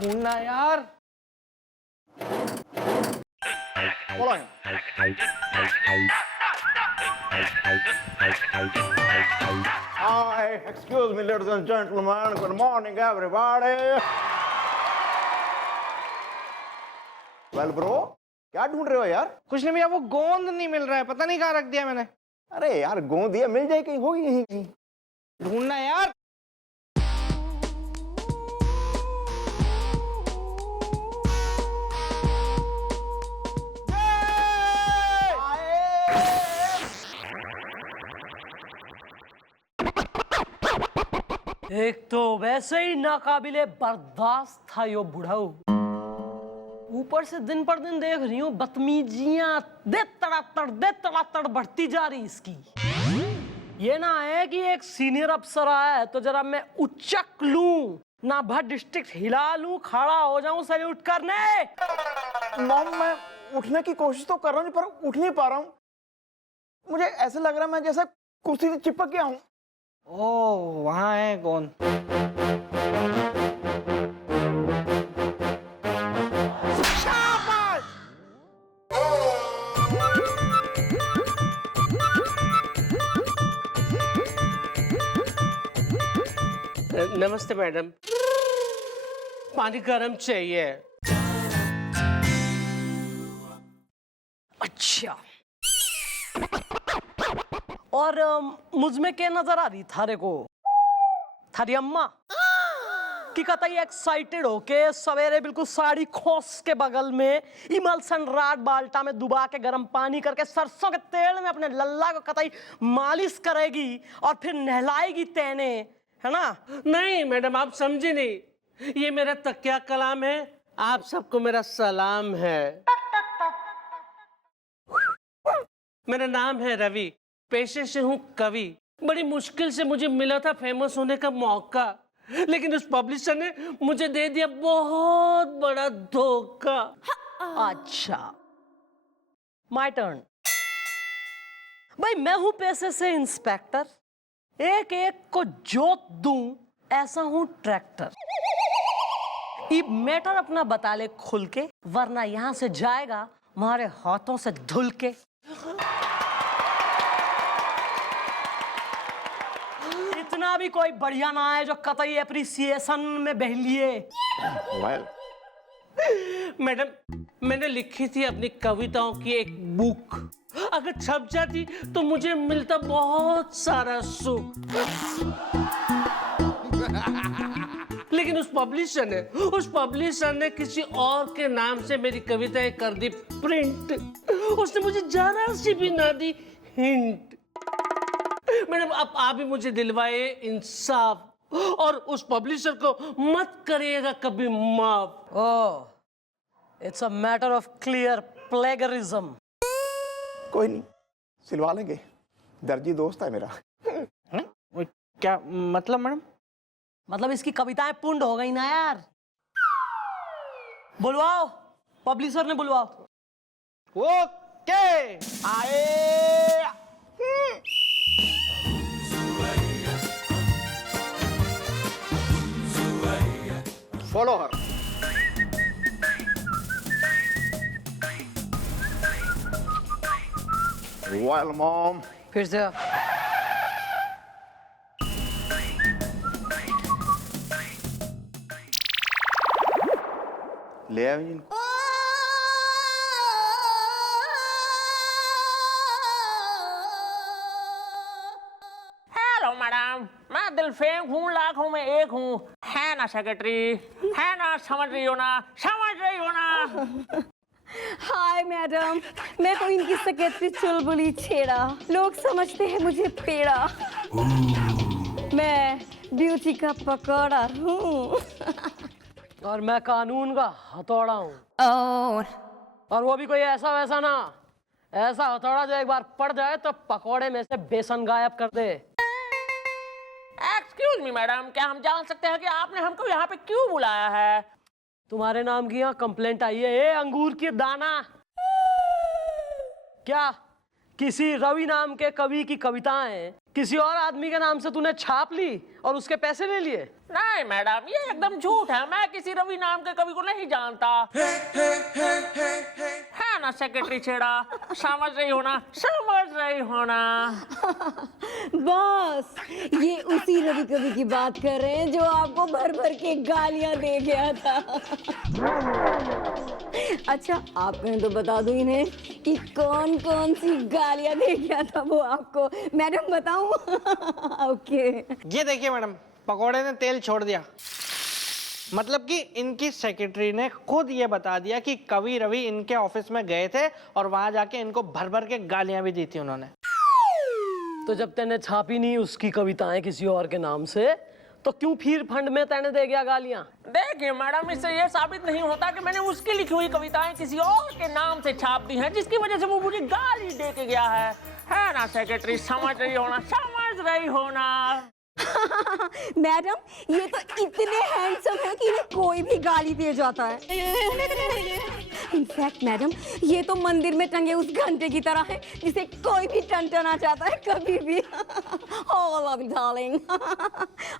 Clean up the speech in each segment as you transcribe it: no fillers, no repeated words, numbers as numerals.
ढूंढना यार। Hi, excuse me, ladies and gentlemen. Good morning, everybody. Well, bro, क्या ढूंढ रहे हो यार? कुछ नहीं भैया, वो गोंद नहीं मिल रहा है, पता नहीं कहाँ रख दिया मैंने। अरे यार, गोंद दिया मिल जाए, कहीं होगी यहीं कहीं। ढूंढना यार। एक तो वैसे ही नाकाबिले बर्दाश्त था यो बुढ़ाऊ, ऊपर से दिन पर दिन देख रही हूँ बदतमीजियां दे तड़ातड़ बढ़ती जा रही इसकी। ये ना है कि एक सीनियर अफसर आया है तो जरा मैं उचक लूं, ना भर डिस्ट्रिक्ट हिला लूं, खड़ा हो जाऊं सैल्यूट करने। मॉम, मैं उठने की कोशिश तो कर रहा हूँ पर उठ नहीं पा रहा हूँ। मुझे ऐसे लग रहा है मैं जैसे कुर्सी से चिपक गया हूँ। ओह, वहाँ है गोंद। नमस्ते मैडम, पानी गर्म चाहिए। अच्छा, और मुझ में क्या नजर आ रही थारे को? थारी अम्मा की कतई एक्साइटेड होके सवेरे बिल्कुल साड़ी खोस के बगल में इमल्सन राड बाल्टा में डुबा के गर्म पानी करके सरसों के तेल में अपने लल्ला को कतई मालिश करेगी और फिर नहलाएगी तेने, है ना? नहीं मैडम, आप समझे नहीं, ये मेरा तकिया कलाम है। आप सबको मेरा सलाम है। मेरा नाम है रवि, पेशे से हूँ कवि। बड़ी मुश्किल से मुझे मिला था फेमस होने का मौका, लेकिन उस पब्लिशर ने मुझे दे दिया बहुत बड़ा धोखा। अच्छा, माय टर्न। भाई मैं हूं पेशे से इंस्पेक्टर, एक एक को जोत दूं ऐसा हूं ट्रैक्टर। ये मैटर अपना बता ले खुल के, वरना यहां से जाएगा हमारे हाथों से धुल के। इतना भी कोई बढ़िया ना है जो कतई एप्रिसिएशन में बहलिए। मैडम, मैंने लिखी थी अपनी कविताओं की एक बुक, अगर छप जाती तो मुझे मिलता बहुत सारा सुख। लेकिन उस पब्लिशर ने किसी और के नाम से मेरी कविताएं कर दी प्रिंट। उसने मुझे जरा सी भी ना दी हिंट। मैडम, अब आप ही मुझे दिलवाए इंसाफ, और उस पब्लिशर को मत करिएगा कभी माफ। Oh, it's a matter of clear plagiarism. कोई नहीं, सिलवा लेंगे, दर्जी दोस्त है मेरा। क्या मतलब मैडम? मतलब इसकी कविताएं पुंड हो गई ना यार। बुलवाओ, पब्लिशर ने बुलवाओ। ओके, आए। Follow her. Well, mom. फिर से ले आए इनको। हेलो मैडम, मैं दिलफेम हूँ, लाखों में एक हूँ, है ना सेक्रेटरी? है ना? समझ रही हो ना? हाय मैडम, मैं तो इनकी सेक्रेटरी चुलबुली छेड़ा, लोग समझते हैं मुझे पेड़ा। मैं ब्यूटी का पकौड़ा हूँ। और मैं कानून का हथौड़ा हूँ। और वो भी कोई ऐसा वैसा ना, ऐसा हथौड़ा जो एक बार पड़ जाए तो पकौड़े में से बेसन गायब कर दे। एक्सक्यूज मी मैडम, क्या हम जान सकते हैं कि आपने हमको यहाँ पे क्यों बुलाया है? तुम्हारे नाम की यहाँ कंप्लेंट आई है। ए अंगूर की दाना, क्या किसी रवि नाम के कवि की कविताएं किसी और आदमी के नाम से तूने छाप ली और उसके पैसे ले लिए? नहीं मैडम, ये एकदम झूठ है। मैं किसी रवि नाम के कवि को नहीं जानता। है ना सेक्रेटरी छेड़ा, समझ रही हो ना, समझ रही हो ना। बॉस, ये उसी रवि कवि की बात कर रहे हैं जो आपको भर भर के गालियां दे गया था। अच्छा, आप कहें तो बता दो इन्हें कि कौन कौन सी गालियां दे गया था वो आपको। मैडम बताऊं? ओके। ये देखिए मैडम, पकोड़े ने तेल छोड़ दिया। मतलब कि इनकी सेक्रेटरी ने खुद ये बता दिया कि कवि रवि इनके ऑफिस में गए थे और वहां जाके इनको भर भर के गालियां भी दी थी उन्होंने। तो जब तैने छापी नहीं उसकी कविताएं किसी और के नाम से, तो क्यों फिर फंड में तैने दे गया गालियां? देखिए मैडम, इससे ये साबित नहीं होता कि मैंने उसकी लिखी हुई कविताएं किसी और के नाम से छाप दी हैं, जिसकी वजह से वो मुझे गाली दे के गया है ना सेक्रेटरी? समझ रही हो ना, समझ रही हो ना। मैडम, ये तो इतने हैंडसम है कि इन्हें कोई भी गाली दे जाता है। इनफैक्ट मैडम, ये तो मंदिर में टंगे उस घंटे की तरह है जिसे कोई भी टनटना चाहता है कभी भी। Oh, love you, darling.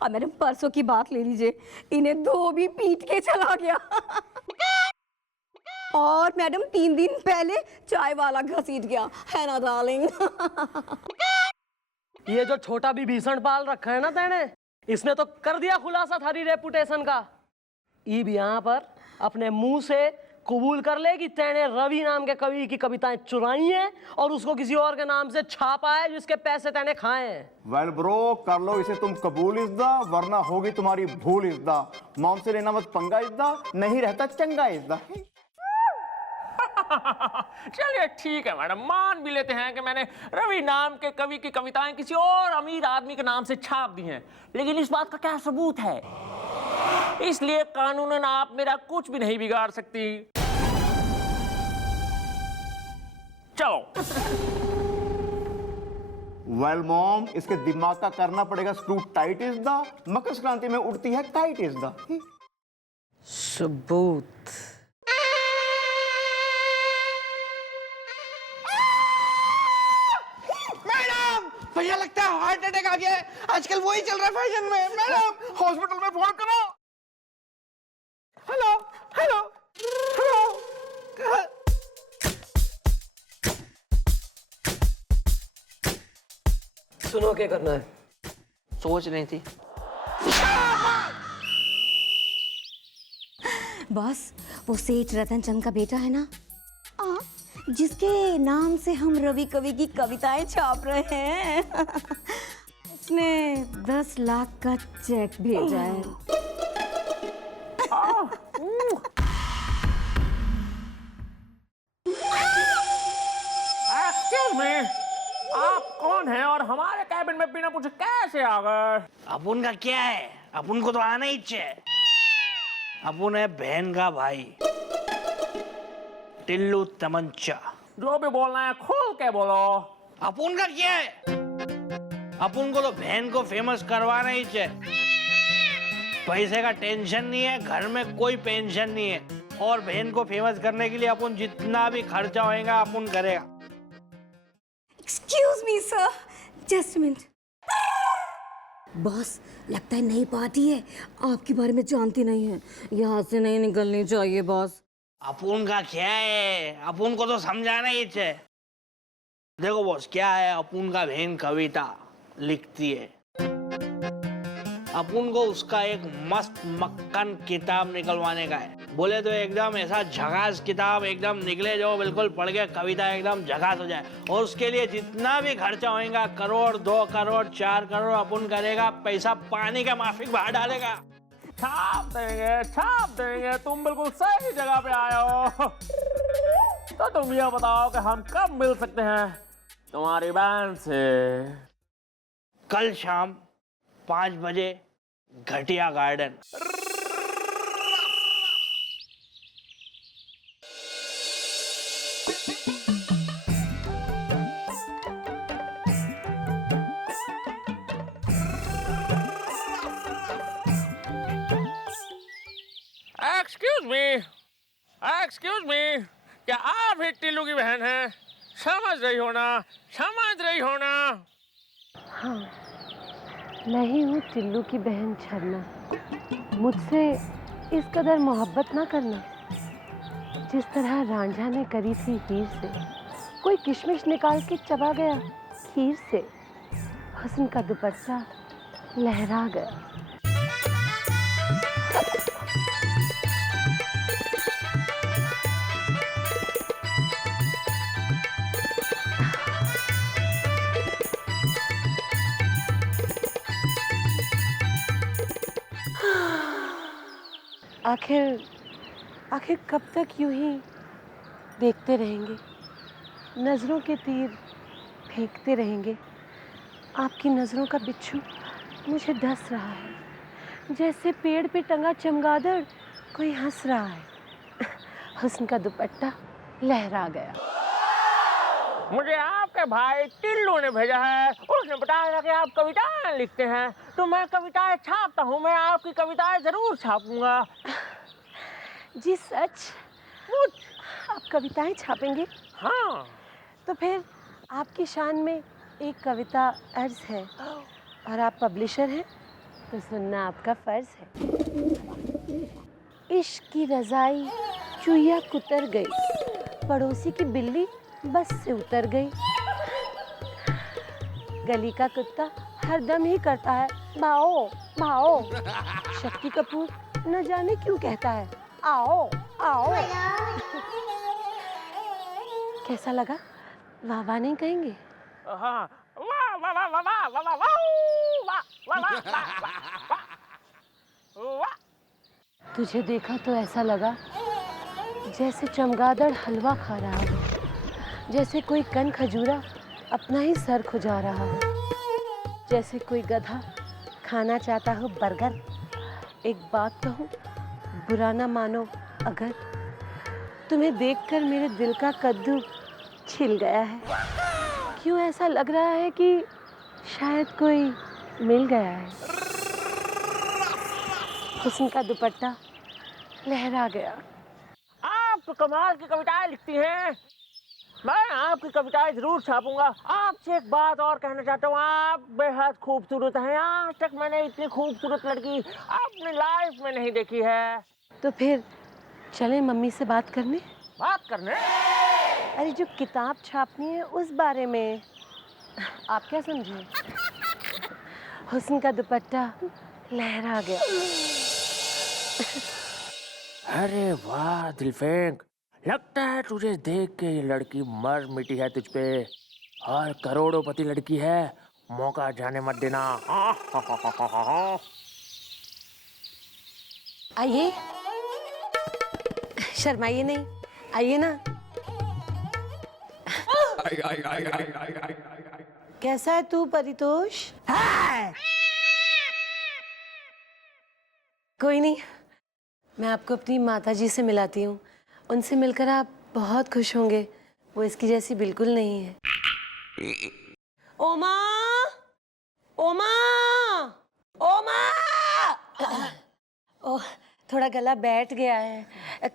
और मैडम, परसों की बात ले लीजिए, इन्हें धोबी पीट के चला गया। और मैडम 3 दिन पहले चाय वाला घसीट गया, है ना डार्लिंग? ये जो छोटा भी भीषण पाल रखा है ना तैने, इसने तो कर दिया खुलासा थारी रेपुटेशन का। ईब यहाँ पर अपने मुंह से कबूल कर ले कि तैने रवि नाम के कवि की कविताएं चुराई हैं और उसको किसी और के नाम से छापा है जिसके पैसे तैने खाए हैं। वेल ब्रो, कर लो इसे तुम कबूल इज़्दा, वरना होगी तुम्हारी भूल इज़्दा। मॉम से लेना मत पंगा इज़्दा, नहीं रहता चंगा इज़्दा। चलिए ठीक है मैडम, मान भी लेते हैं कि मैंने रवि नाम के कवि की कविताएं किसी और अमीर आदमी के नाम से छाप दी हैं, लेकिन इस बात का क्या सबूत है? इसलिए कानूनन आप मेरा कुछ भी नहीं बिगाड़ सकती। चलो। वेल मॉम, इसके दिमाग का करना पड़ेगा स्क्रू टाइट इज़्दा। मकर संक्रांति में उड़ती है काइट इज़्दा। सबूत? भैया, लगता है हार्ट अटैक आ गया है। आजकल वही चल रहा है फैशन में। मैडम, हॉस्पिटल में फोन करो। Hello hello hello. सुनो, क्या करना है? सोच रही थी। बस, वो सेठ रतन चंद का बेटा है ना, जिसके नाम से हम रवि कवि की कविताएं छाप रहे हैं। उसने 10 लाख का चेक भेजा है। एक्सक्यूज मी, आप कौन हैं और हमारे कैबिन में बिना पूछे कैसे आ गए? अपुन का क्या है? अपुन को तो आना ही चाहिए। अपुन है बहन का भाई, टिल्लू तमंचा। जो भी बोलना है खोल के बोलो। अपुन का क्या है? अपुन को तो बहन को फेमस करवाना ही चाहिए। पैसे का टेंशन नहीं है, घर में कोई पेंशन नहीं है, और बहन को फेमस करने के लिए अपुन जितना भी खर्चा होएगा अपुन करेगा। Excuse me sir, just minute. Boss, लगता है नई पार्टी है, आपके बारे में जानती नहीं है, यहाँ से नहीं निकलनी चाहिए बॉस। अपुन का क्या है? अपुन को तो समझाना ही चाहिए। देखो बॉस, क्या है, अपुन का बहन कविता लिखती है। अपुन को उसका एक मस्त मक्खन किताब निकलवाने का है। बोले तो एकदम ऐसा झकास किताब एकदम निकले जो बिल्कुल पढ़ के कविता एकदम झकास हो जाए। और उसके लिए जितना भी खर्चा होएगा, करोड़ 2 करोड़ 4 करोड़ अपुन करेगा। पैसा पानी का माफिक बाहर डालेगा। छाप देंगे। तुम बिल्कुल सही जगह पे आए हो। तो तुम ये बताओ कि हम कब मिल सकते हैं तुम्हारी बहन से? कल शाम 5 बजे घटिया गार्डन। एक्सक्यूज मी, क्या आप ही टिल्लू की बहन हैं? समझ रही हो ना? हाँ, मैं ही हूँ टिल्लू की बहन झरना। मुझसे इस कदर मोहब्बत ना करना। जिस तरह रांझा ने करी थी हीर से, कोई किशमिश निकाल के चबा गया खीर से। हुस्न का दुपट्टा लहरा गया। आखिर कब तक यूं ही देखते रहेंगे, नजरों के तीर फेंकते रहेंगे। आपकी नजरों का बिच्छू मुझे डस रहा है, जैसे पेड़ पे टंगा चमगादड़ कोई हंस रहा है। हुस्न का दुपट्टा लहरा गया। मुझे आपके भाई टिल्लू ने भेजा है। उसने बताया था कि आप कविताएं लिखते हैं, तो मैं कविताएं छापता हूँ। मैं आपकी कविताएं जरूर छापूंगा। जी सच? आप कविताएं छापेंगे? हाँ। तो फिर आपकी शान में एक कविता अर्ज है, और आप पब्लिशर हैं, तो सुनना आपका फर्ज है। इश्क की रजाई चुईया कुतर गई, पड़ोसी की बिल्ली बस से उतर गई। गली का कुत्ता हरदम ही करता है भाओ भाओ। शक्ति कपूर न जाने क्यों कहता है आओ आओ। कैसा लगा? वाह वाह नहीं कहेंगे? हाँ, वाह वाह वाह वाह वाह वाह वाह वाह वाह वाह वाह वाह वाह। तुझे देखा तो ऐसा लगा जैसे चमगादड़ हलवा खा रहा हो, जैसे कोई कन खजूरा अपना ही सर खुजा रहा हो, जैसे कोई गधा खाना चाहता हो बर्गर। एक बात कहूँ, बुरा ना मानो अगर तुम्हें देखकर मेरे दिल का कद्दू छिल गया है। क्यों ऐसा लग रहा है कि शायद कोई मिल गया है। हुस्न का दुपट्टा लहरा गया। आप तो कमाल की कविताएं लिखती हैं। मैं आपकी कविताएं जरूर छापूंगा। आपसे एक बात और कहना चाहता हूँ, आप बेहद खूबसूरत हैं। आज तक मैंने इतनी खूबसूरत लड़की अपनी लाइफ में नहीं देखी है। तो फिर चलें मम्मी से बात करने? बात करने? अरे जो किताब छापनी है उस बारे में। आप क्या समझे? हुस्न का दुपट्टा लहरा गया। अरे वाह दिलफेंक, लगता है तुझे देख के ये लड़की मर मिटी है तुझ पे, और करोड़ोंपति लड़की है। मौका जाने मत देना। आइए, शर्माइए नहीं, आइए ना। कैसा है तू परितोष? कोई नहीं, मैं आपको अपनी माताजी से मिलाती हूँ। उनसे मिलकर आप बहुत खुश होंगे। वो इसकी जैसी बिल्कुल नहीं है। ओमा, ओमा, ओमा। ओह, थोड़ा गला बैठ गया है,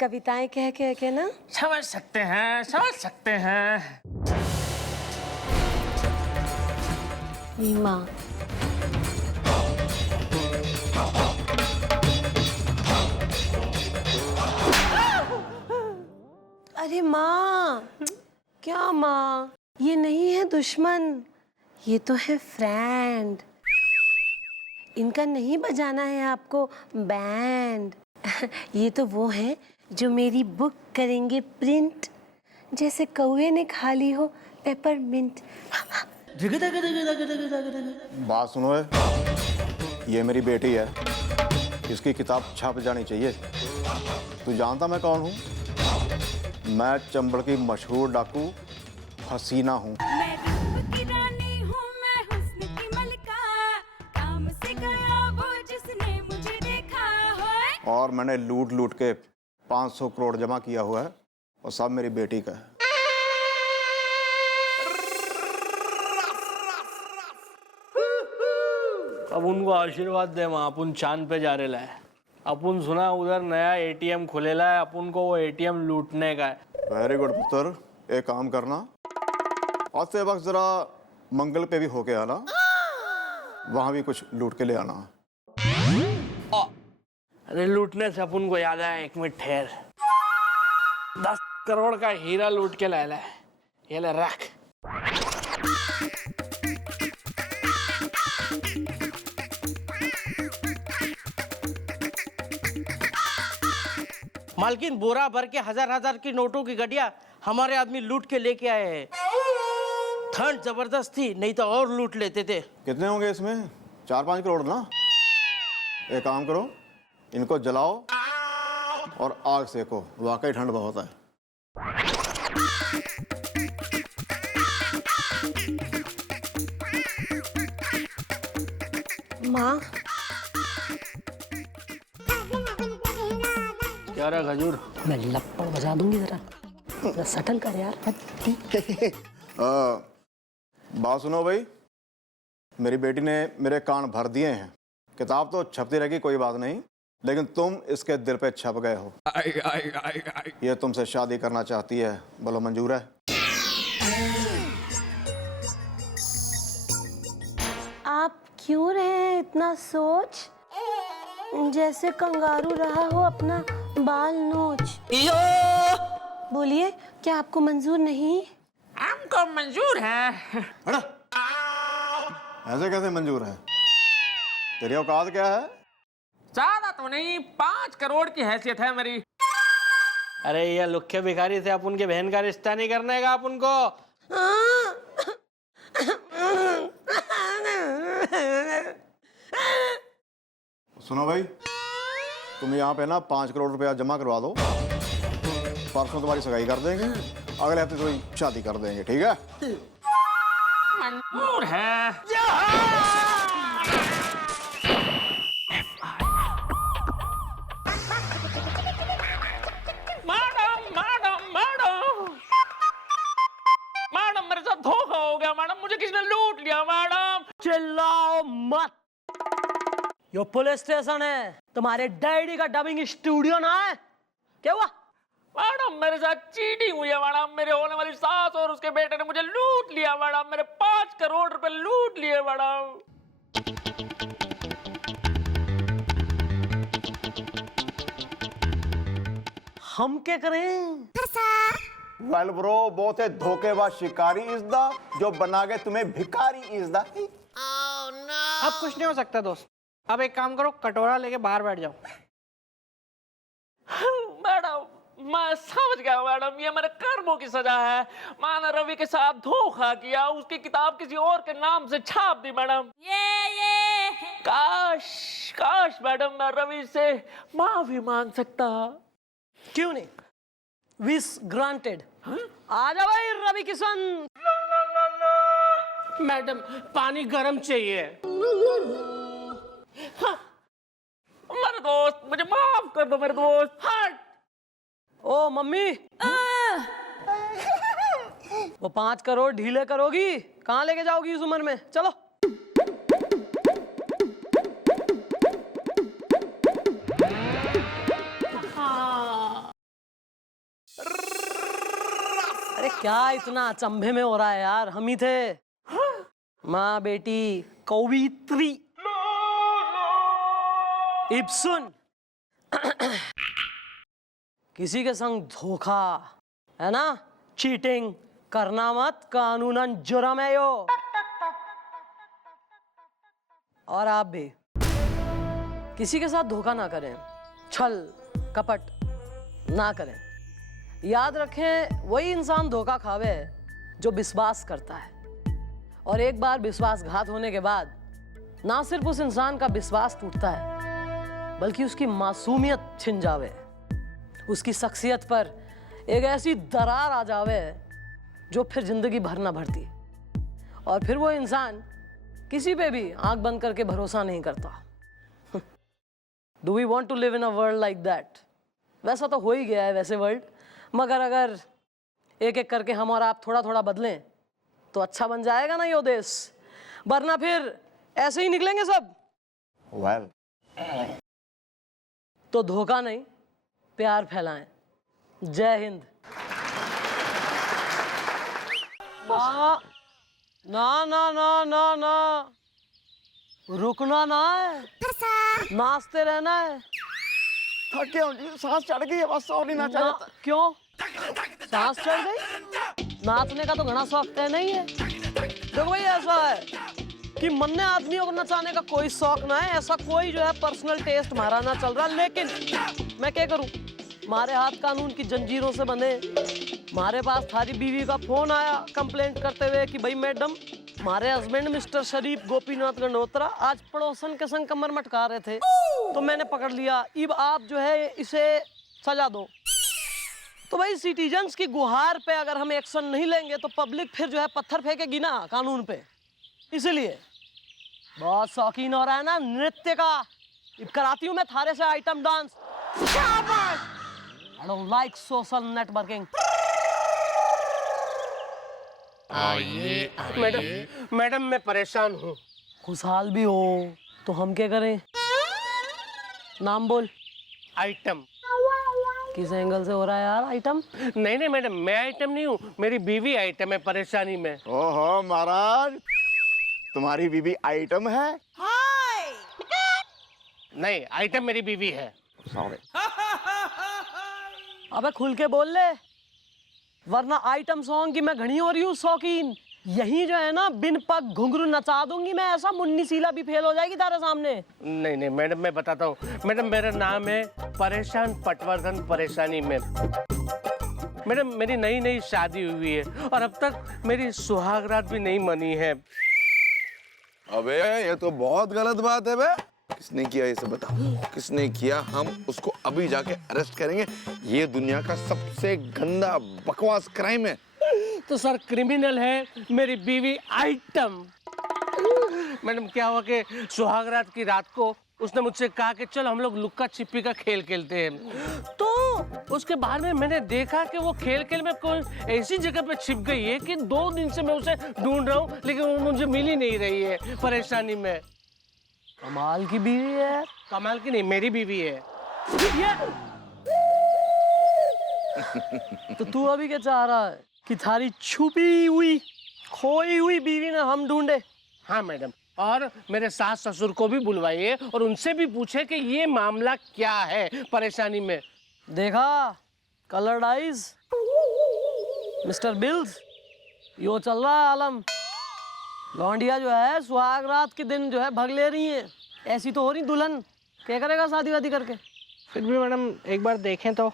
कविताएं कह कह के ना। समझ सकते हैं, समझ सकते हैं। नीमा, अरे माँ, क्या माँ? ये नहीं है दुश्मन, ये तो है फ्रेंड। इनका नहीं बजाना है आपको बैंड। ये तो वो है जो मेरी बुक करेंगे प्रिंट, जैसे कौवे ने खा ली हो पेपरमिंट। बात सुनो है, ये मेरी बेटी है, इसकी किताब छप जानी चाहिए। तू जानता मैं कौन हूँ? मैं चंबल की मशहूर डाकू हसीना हूँ। मैं रूप की रानी हूँ, मैं हुस्न की मलिका, काम से गया वो जिसने मुझे देखा हो। और मैंने लूट लूट के 500 करोड़ जमा किया हुआ है, और सब मेरी बेटी का है। अब उनको आशीर्वाद दे माँ, अपन चांद पे जा रहे है। अपन सुना उधर नया एटीएम खुलेला है, अपन को वो एटीएम लूटने का है। वेरी गुड पुत्र, एक काम करना, आज से वक्त जरा मंगल पे भी होके आना, वहाँ भी कुछ लूट के ले आना। अरे लूटने से अपन को याद आया, 1 मिनट ठहर। 10 करोड़ का हीरा लूट के लाया है, ये ले रख। मालकिन बोरा भर के 1000-1000 की नोटों की गड्डिया हमारे आदमी लूट के लेके आए हैं। ठंड जबरदस्त थी, नहीं तो और लूट लेते थे। कितने होंगे इसमें? 4-5 करोड़ ना? एक काम करो, इनको जलाओ और आग सेको, वाकई ठंड बहुत है। माँ, क्या रहा खजूर? मैं लप्पड़ बजा दूंगी जरा सटल कर यार। बात सुनो भाई, मेरी बेटी ने मेरे कान भर दिए हैं। किताब तो छपती रहेगी, कोई बात नहीं, लेकिन तुम इसके दिल पे छप गए हो। ये तुमसे शादी करना चाहती है, बोलो मंजूर है? आप क्यों रहे इतना सोच, जैसे कंगारू रहा हो अपना बाल नोच। बोलिए, क्या आपको मंजूर नहीं? हमको मंजूर है। हटा। ऐसे कैसे मंजूर है? तेरी औकात क्या है? ज्यादा तो नहीं, 5 करोड़ की हैसियत है मेरी। अरे ये लुखे भिखारी से अपन के बहन का रिश्ता नहीं करने का अपन को। सुनो भाई, तुम यहाँ पे ना 5 करोड़ रुपया जमा करवा दो, परसों तुम्हारी सगाई कर देंगे, अगले हफ्ते तुम्हारी शादी कर देंगे, ठीक है? मंजूर है। मैडम मैडम मैडम मैडम, मेरे साथ धोखा हो गया मैडम, मुझे किसी ने लूट लिया मैडम। चिल्लाओ मत, यो पुलिस स्टेशन है, तुम्हारे डैडी का डबिंग स्टूडियो ना है। क्या हुआ? मैडम मेरे साथ चीटिंग हुई है मैडम, मेरे होने वाली सास और उसके बेटे ने मुझे लूट लिया मैडम, मेरे 5 करोड़ रुपए लूट लिए मैडम। हम क्या करें? वेल ब्रो, बहुत है धोखेबाज शिकारी इज द, जो बना के तुम्हें भिखारी इज द। अब कुछ नहीं हो सकता दोस्त, अब एक काम करो, कटोरा लेके बाहर बैठ जाओ। मैडम मैं समझ गया मैडम, ये मेरे कर्मों की सजा है। मैंने रवि के साथ धोखा किया, उसकी किताब किसी और के नाम से छाप दी मैडम। काश काश मैडम मैं रवि से माफी मांग सकता। क्यों नहीं? Wish granted. आ जाओ भाई रवि किशन। मैडम पानी गर्म चाहिए। हाँ, मेरे दोस्त मुझे माफ कर दो मेरे दोस्त। हट। ओ मम्मी, वो 5 करोड़ ढीले करोगी? कहाँ लेके जाओगी इस उम्र में? चलो। अरे क्या इतना अचंभे में हो रहा है यार, हम ही थे। माँ बेटी कवित्री इब्सन। किसी के संग धोखा है ना, चीटिंग करना मत, कानूनन जुर्म है यो। और आप भी किसी के साथ धोखा ना करें, छल कपट ना करें। याद रखें, वही इंसान धोखा खावे जो विश्वास करता है, और एक बार विश्वासघात होने के बाद ना सिर्फ उस इंसान का विश्वास टूटता है, बल्कि उसकी मासूमियत छिन जावे, उसकी शख्सियत पर एक ऐसी दरार आ जावे जो फिर जिंदगी भर ना भरती, और फिर वो इंसान किसी पे भी आंख बंद करके भरोसा नहीं करता। Do we want to live in a world like that? वैसा तो हो ही गया है वैसे वर्ल्ड, मगर अगर एक एक करके हम और आप थोड़ा थोड़ा बदलें तो अच्छा बन जाएगा ना यो देश, वरना फिर ऐसे ही निकलेंगे सब। वेल, तो धोखा नहीं, प्यार फैलाएं। जय हिंद। ना ना ना ना ना, रुकना ना है, नाचते रहना है। थके हूँ जी, सांस चढ़ गई है, बस और नहीं नाचा जाता। क्यों सांस चढ़ गई? नाचने का तो घना शौक तय नहीं है। देखो भाई ऐसा है कि मन्ने आदमियों को नचाने का कोई शौक ना है, ऐसा कोई जो है पर्सनल टेस्ट हमारा ना चल रहा। लेकिन मैं क्या करूं, हमारे हाथ कानून की जंजीरों से बंधे। हमारे पास थारी बीवी का फोन आया कंप्लेंट करते हुए कि भाई मैडम, हमारे हस्बैंड मिस्टर शरीफ गोपीनाथ गंडोत्रा आज पड़ोसन के संग कमर मटका रहे थे, तो मैंने पकड़ लिया। अब आप जो है इसे सजा दो। तो भाई सिटीजन्स की गुहार पे अगर हम एक्शन नहीं लेंगे तो पब्लिक फिर जो है पत्थर फेंकेगी ना कानून पे। इसलिए बहुत शौकीन हो रहा है ना नृत्य का, अब कराती हूँ मैं थारे से item dance. I don't like social networking. Madam मैं परेशान हूँ। खुशहाल भी हो तो हम क्या करें? नाम बोल। आइटम। किस एंगल से हो रहा है यार आइटम? नहीं मैडम, मैं आइटम नहीं हूँ, मेरी बीवी आइटम है परेशानी में। ओहो महाराज, तुम्हारी बीबी आइटम है? नहीं, आइटम मेरी बीवी है। सॉरी। अबे खुल के बोल ले, वरना आइटम सॉन्ग की मैं घनी हो रही हूँ शौकीन। यही जो है ना बिन पग घुंघरू नचा दूंगी मैं, ऐसा मुन्नी सीला भी फेल हो जाएगी तारे सामने। नहीं मैडम, मैं बताता हूँ। मैडम मेरा नाम है परेशान पटवर्धन परेशानी में। मैडम मेरी नई शादी हुई है और अब तक मेरी सुहागरात भी नहीं मनी है। अबे ये तो बहुत गलत बात है बे। किसने किया ये सब बताओ, किसने किया? हम उसको अभी जाके अरेस्ट करेंगे। ये दुनिया का सबसे गंदा बकवास क्राइम है। तो सर क्रिमिनल है मेरी बीवी आइटम। मैडम क्या हुआ कि सुहागरात की रात को उसने मुझसे कहा कि चल हम लोग लुक्का छिपी का खेल खेलते हैं। तो उसके बाद में मैंने देखा कि वो खेल में कोई ऐसी जगह पे छिप गई है कि 2 दिन से मैं उसे ढूंढ रहा हूँ, लेकिन वो मुझे मिल ही नहीं रही है परेशानी में। कमाल की बीवी है। कमाल की नहीं, मेरी बीवी है। तो तू अभी क्या चाह रहा है कि थारी छुपी हुई खोई हुई बीवी ना हम ढूंढे? हाँ मैडम, और मेरे सास ससुर को भी बुलवाइए और उनसे भी पूछे कि ये मामला क्या है परेशानी में। देखा कलर्ड आइज मिस्टर बिल्स, यो चल रहा है आलम। लौंडिया जो है सुहाग रात के दिन जो है भग ले रही है, ऐसी तो हो रही दुल्हन। क्या करेगा शादी वादी करके? फिर भी मैडम एक बार देखें तो।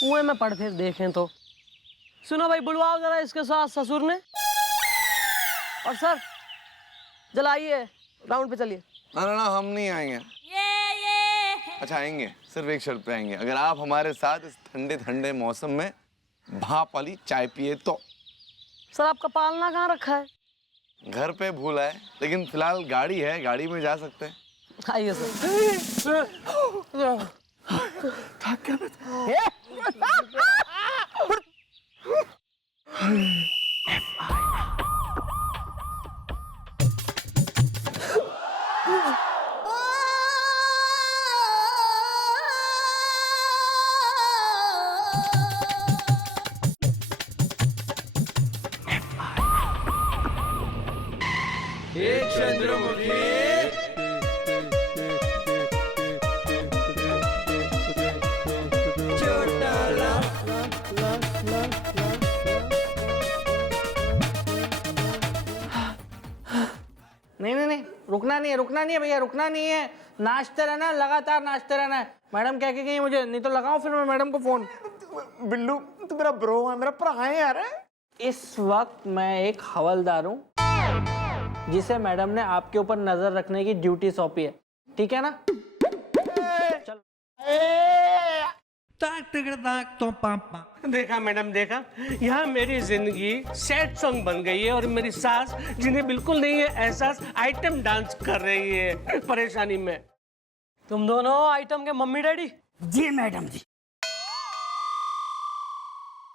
कुएं में पड़ फिर देखें तो। सुनो भाई, बुलवाओ जरा इसके साथ ससुर ने। और सर जलाइए, राउंड पे चलिए। ना हम नहीं आएंगे। अच्छा आएंगे, सिर्फ एक शर्त पे आएंगे, अगर आप हमारे साथ इस ठंडे ठंडे मौसम में भाप वाली चाय पिए तो। सर आपका पालना कहाँ रखा है? घर पे भूला है, लेकिन फिलहाल गाड़ी है, गाड़ी में जा सकते हैं। आइए सर। नहीं, रुकना नहीं है भैया, रुकना नहीं है। नाचते रहना, लगातार नाचते रहना है। मैडम क्या कहेंगी मुझे, नहीं तो लगाऊं फिर मैं मैडम को फोन। बिल्लू तू मेरा ब्रो है, मेरा भरा है यार। इस वक्त मैं एक हवलदार हूँ जिसे मैडम ने आपके ऊपर नजर रखने की ड्यूटी सौंपी है, ठीक है ना? चल। देखा मैडम, देखा, यहाँ मेरी जिंदगी सैड सॉन्ग बन गई है और मेरी सास, जिन्हें बिल्कुल नहीं है एहसास, आइटम डांस कर रही है परेशानी में। तुम दोनों आइटम के मम्मी डैडी? जी मैडम जी,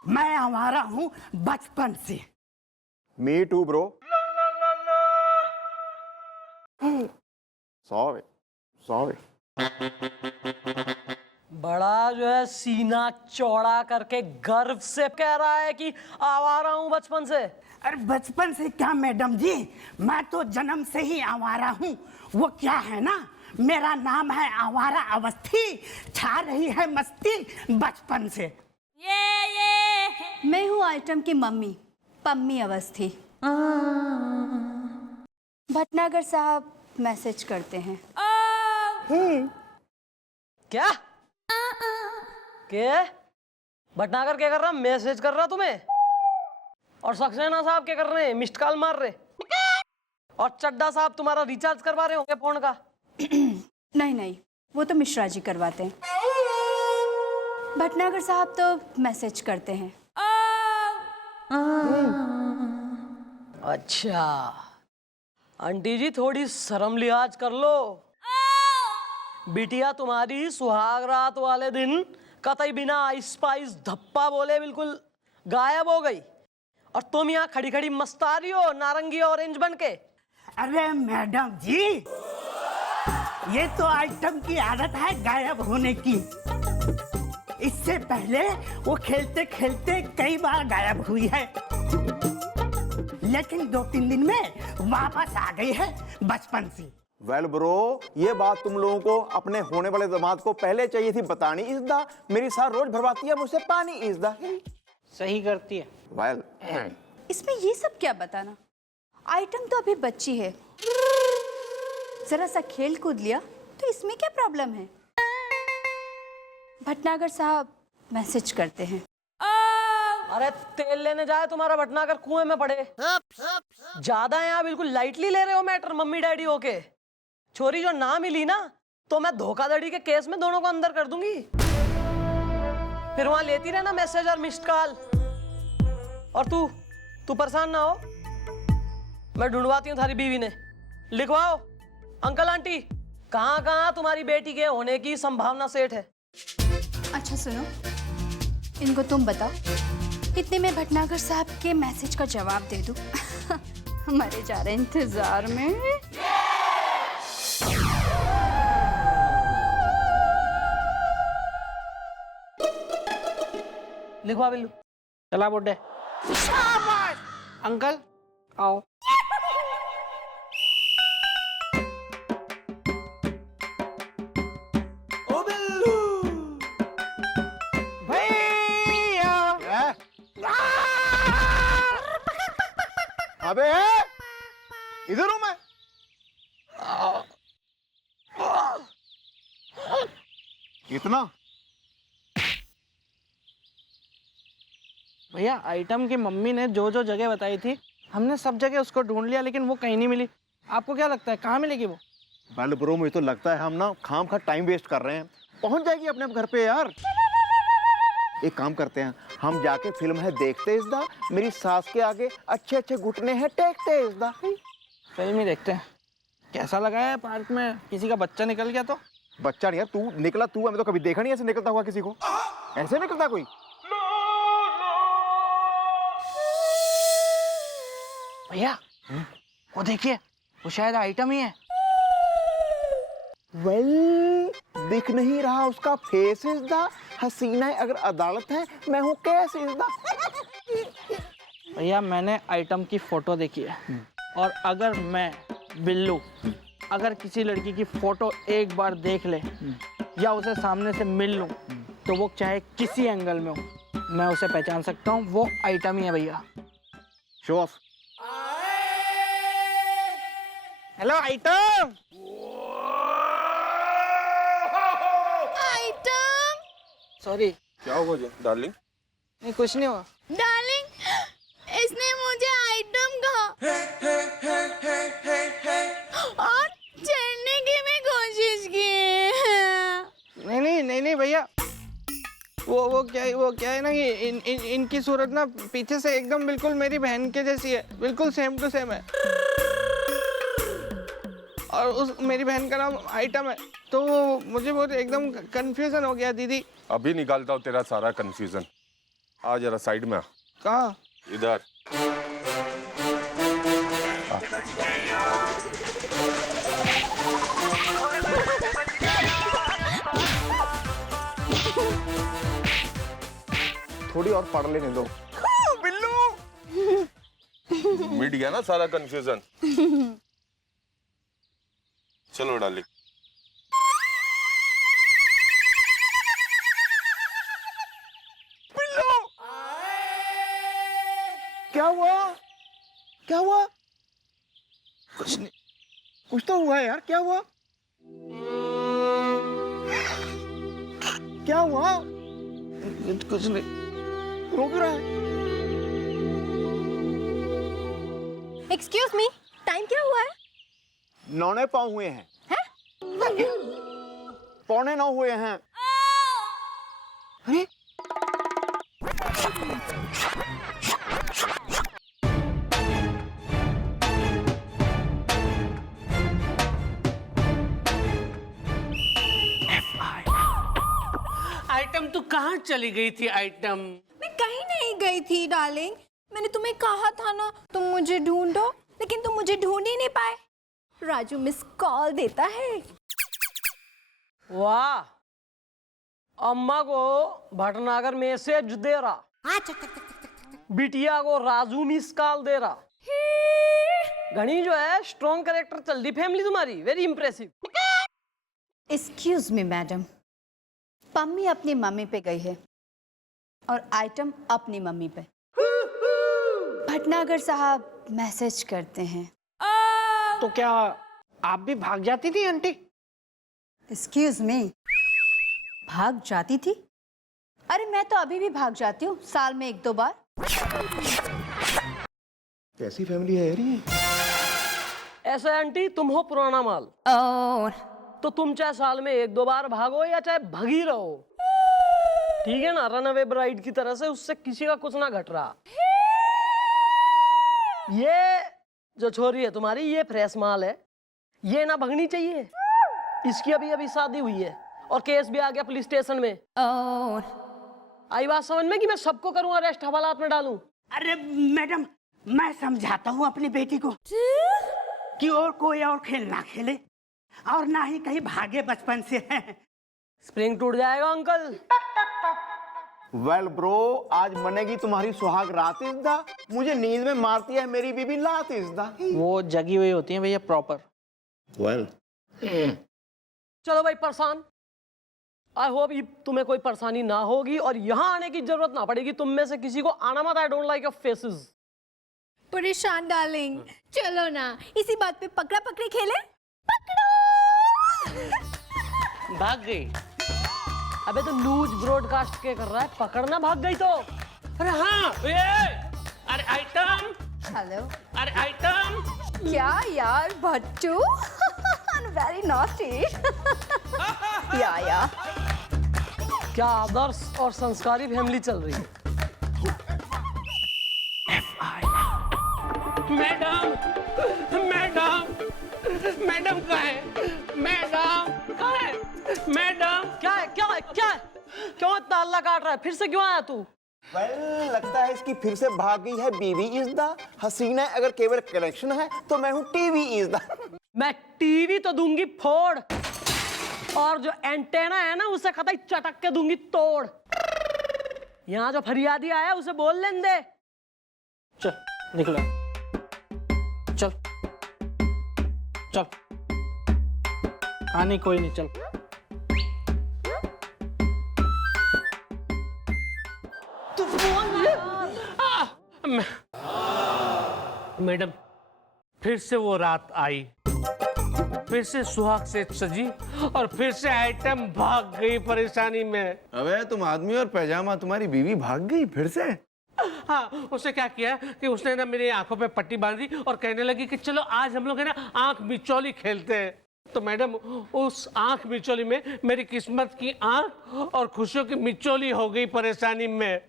मैं हमारा हूँ बचपन से। Me too bro. सॉरी। बड़ा जो है सीना चौड़ा करके गर्व से कह रहा है कि आवारा हूं बचपन से। अरे बचपन से क्या मैडम जी, मैं तो जन्म से ही आवारा हूँ। वो क्या है ना, मेरा नाम है आवारा अवस्थी, छा रही है मस्ती बचपन से। मैं हूँ आइटम की मम्मी, पम्मी अवस्थी। भटनागर साहब मैसेज करते हैं। क्या भटनागर क्या कर रहा, मैसेज कर रहा तुम्हें? और सक्सेना साहब क्या कर रहे हैं, मिस्ड कॉल मार रहे? और चड्डा साहब तुम्हारा रिचार्ज करवा रहे होंगे फोन का? नहीं नहीं, वो तो मिश्रा जी करवाते हैं। भटनागर साहब तो मैसेज करते हैं। अच्छा आंटी जी, थोड़ी शर्म लिहाज कर लो। बिटिया तुम्हारी सुहाग रात वाले दिन कतई बिना आइस पाइस धप्पा बोले बिल्कुल गायब हो गई, और तुम यहाँ खड़ी खड़ी मस्ता रही हो नारंगी ऑरेंज बन के। अरे मैडम जी, ये तो आइटम की आदत है गायब होने की। इससे पहले वो खेलते खेलते कई बार गायब हुई है, लेकिन 2-3 दिन में वापस आ गई है बचपन से। वेल ब्रो, ये बात तुम लोगों को अपने होने वाले दामाद को पहले चाहिए थी बतानी। इज़दा मेरी सार रोज भरवाती है मुझसे पानी। इज़दा सही करती है। वेल इसमें ये सब क्या बताना, आइटम तो अभी बच्ची है, जरा सा खेल कूद लिया तो इसमें क्या प्रॉब्लम है। भटनागर साहब मैसेज करते हैं। अरे तेल लेने जाए तुम्हारा भटनागर कुएं में पड़े। ज्यादा यहाँ बिल्कुल लाइटली ले रहे हो मैटर मम्मी डैडी होके। छोरी जो ना मिली ना, तो मैं धोखाधड़ी के केस में दोनों को अंदर कर दूंगी। फिर वहां लेती रहना मैसेज और मिस्ड कॉल। और तू परेशान ना हो, मैं ढूंढवाती हूँ थारी बीवी ने। लिखवाओ अंकल आंटी, कहाँ कहाँ तुम्हारी बेटी के होने की संभावना सेट है। अच्छा सुनो, इनको तुम बताओ कितने में भटनागर साहब के मैसेज का जवाब दे दूं। मरे जा रहे इंतजार में। लिखवा बिल्लू। चला बुड्ढे। अंकल आओ। अबे इधर हूं मैं। इतना भैया, आइटम की मम्मी ने जो जो जगह बताई थी हमने सब जगह उसको ढूंढ लिया, लेकिन वो कहीं नहीं मिली। आपको क्या लगता है कहाँ मिलेगी वो? वेल ब्रो, मुझे तो लगता है हम ना खाम खा टाइम वेस्ट कर रहे हैं। पहुंच जाएगी अपने घर पे यार। एक काम करते हैं, हम जाके फिल्म है देखते इज़दा, मेरी सास के आगे अच्छे अच्छे घुटने हैं टेकते इज़दा। फिल्म ही देखते हैं। कैसा लगा है पार्क में? किसी का बच्चा निकल गया तो? बच्चा नहीं यार, तू निकला तू। हमें तो कभी देखा नहीं ऐसे निकलता हुआ किसी को। ऐसे निकलता कोई? भैया वो देखिए, वो शायद आइटम ही है। वेल दिख नहीं रहा उसका फेस इज़दा। हसीना है अगर अदालत है, मैं हूँ केस इज़दा। भैया मैंने आइटम की फोटो देखी है, और अगर मैं बिल्लू अगर किसी लड़की की फोटो एक बार देख ले या उसे सामने से मिल लूं, तो वो चाहे किसी एंगल में हो, मैं उसे पहचान सकता हूँ। वो आइटम ही है भैया। Show off. Hello item. Item. Sorry. क्या हुआ डार्लिंग? नहीं कुछ नहीं हुआ। डार्लिंग, इसने मुझे आइटम कहा और छेड़ने की भी कोशिश की। नहीं भैया, वो क्या है ना कि इनकी सूरत ना पीछे से एकदम बिल्कुल मेरी बहन के जैसी है, बिल्कुल सेम टू सेम है। और उस मेरी बहन का नाम आइटम है, तो मुझे बहुत एकदम कंफ्यूजन हो गया दीदी। अभी निकालता हूँ तेरा सारा कंफ्यूजन। आ जरा साइड में आ। कहाँ? इधर। थोड़ी और पढ़ लेने दो। बिल्लू मिट गया ना सारा कंफ्यूजन। चलो डार्लिंग। क्या हुआ? क्या हुआ? कुछ नहीं, कुछ तो हुआ यार, क्या हुआ? क्या हुआ? कुछ नहीं, रो क्यों रहा है? एक्सक्यूज मी, टाइम क्या हुआ है? 9:15 हुए हैं। पौने 9 हुए हैं। अरे आइटम तू कहाँ चली गई थी आइटम? मैं कहीं नहीं गई थी डार्लिंग। मैंने तुम्हें कहा था ना तुम मुझे ढूंढो, लेकिन तुम मुझे ढूंढ ही नहीं पाए। राजू मिस कॉल देता है। वाह, अम्मा को भटनागर मैसेज दे रहा, बिटिया को राजू मिस कॉल दे रहा। घनी जो है स्ट्रॉन्ग कैरेक्टर चल रही फैमिली तुम्हारी, very impressive. Excuse me madam, Pammi अपनी मम्मी पे गई है और आइटम अपनी मम्मी पे। भटनागर साहब मैसेज करते हैं। तो क्या आप भी भाग जाती थी आंटी? एक्सक्यूज मी, भाग जाती थी? अरे मैं तो अभी भी भाग जाती हूँ, साल में 1-2 बार। कैसी फैमिली है यार ये? ऐसे आंटी तुम हो पुराना माल, और तो तुम चाहे साल में 1-2 बार भागो या चाहे भगी रहो, ठीक है ना, रन अवे ब्राइड की तरह से, उससे किसी का कुछ ना घट रहा। ये जो छोरी है तुम्हारी, ये फ्रेश माल है, ये ना भगनी चाहिए। इसकी अभी अभी शादी हुई है और केस भी आ गया पुलिस स्टेशन में। और आई बात समझ में कि मैं सबको करूं अरेस्ट, हवालात में डालूं? अरे मैडम, मैं समझाता हूँ अपनी बेटी को कि और कोई और खेल ना खेले और ना ही कहीं भागे बचपन से। स्प्रिंग टूट जाएगा अंकल। वेल ब्रो, आज मनेगी तुम्हारी सुहाग रात इस दा। मुझे नींद में मारती है मेरी बीबी लात इस दा। वो जगी हुई होती है भैया प्रॉपर। वेल चलो भाई, परेशान, आई होप तुम्हें कोई परेशानी ना होगी और यहाँ आने की जरूरत ना पड़ेगी तुम में से किसी को। आना मत, I don't like your faces. परेशान डार्लिंग, चलो ना इसी बात पे पकड़ा पकड़ी खेले। पकड़ो। भाग गई? अबे तो न्यूज ब्रॉडकास्ट के कर रहा है, पकड़ना भाग गई तो। अरे हाँ, अरे आइटम, हेलो, अरे आइटम। क्या यार भट्टू, वेरी नॉटी। या क्या आदर्श और संस्कारी फैमिली चल रही है। मैडम, मैडम, मैडम कहाँ है? मैडम कहाँ है? मैडम क्या है, क्या है, क्या है? क्यों इतना हल्ला काट रहा है? फिर से क्यों आया तू? वेल लगता है इसकी फिर से भाग गई है बीवी इज द हसीना। अगर केवल कनेक्शन है तो मैं हूँ टीवी इज द। मैं टीवी तो दूंगी फोड़, और जो एंटेना है ना उसे कतई चटक के दूंगी तोड़। यहाँ जो फरियादी आया उसे बोल लेने दे। चल निकला, चल चल, आने कोई नहीं, चल। तू बोल मैडम, फिर से वो रात आई, फिर से सुहाग से सजी और फिर से आइटम भाग गई परेशानी में। अबे तुम आदमी और पैजामा, तुम्हारी बीवी भाग गई फिर से? हाँ, उसने क्या किया कि उसने ना मेरी आंखों पे पट्टी बांधी और कहने लगी कि चलो आज हम लोग है ना आंख मिचौली खेलते हैं। तो मैडम, उस आंख मिचौली में मेरी किस्मत की आंख और खुशियों की मिचौली हो गई परेशानी में।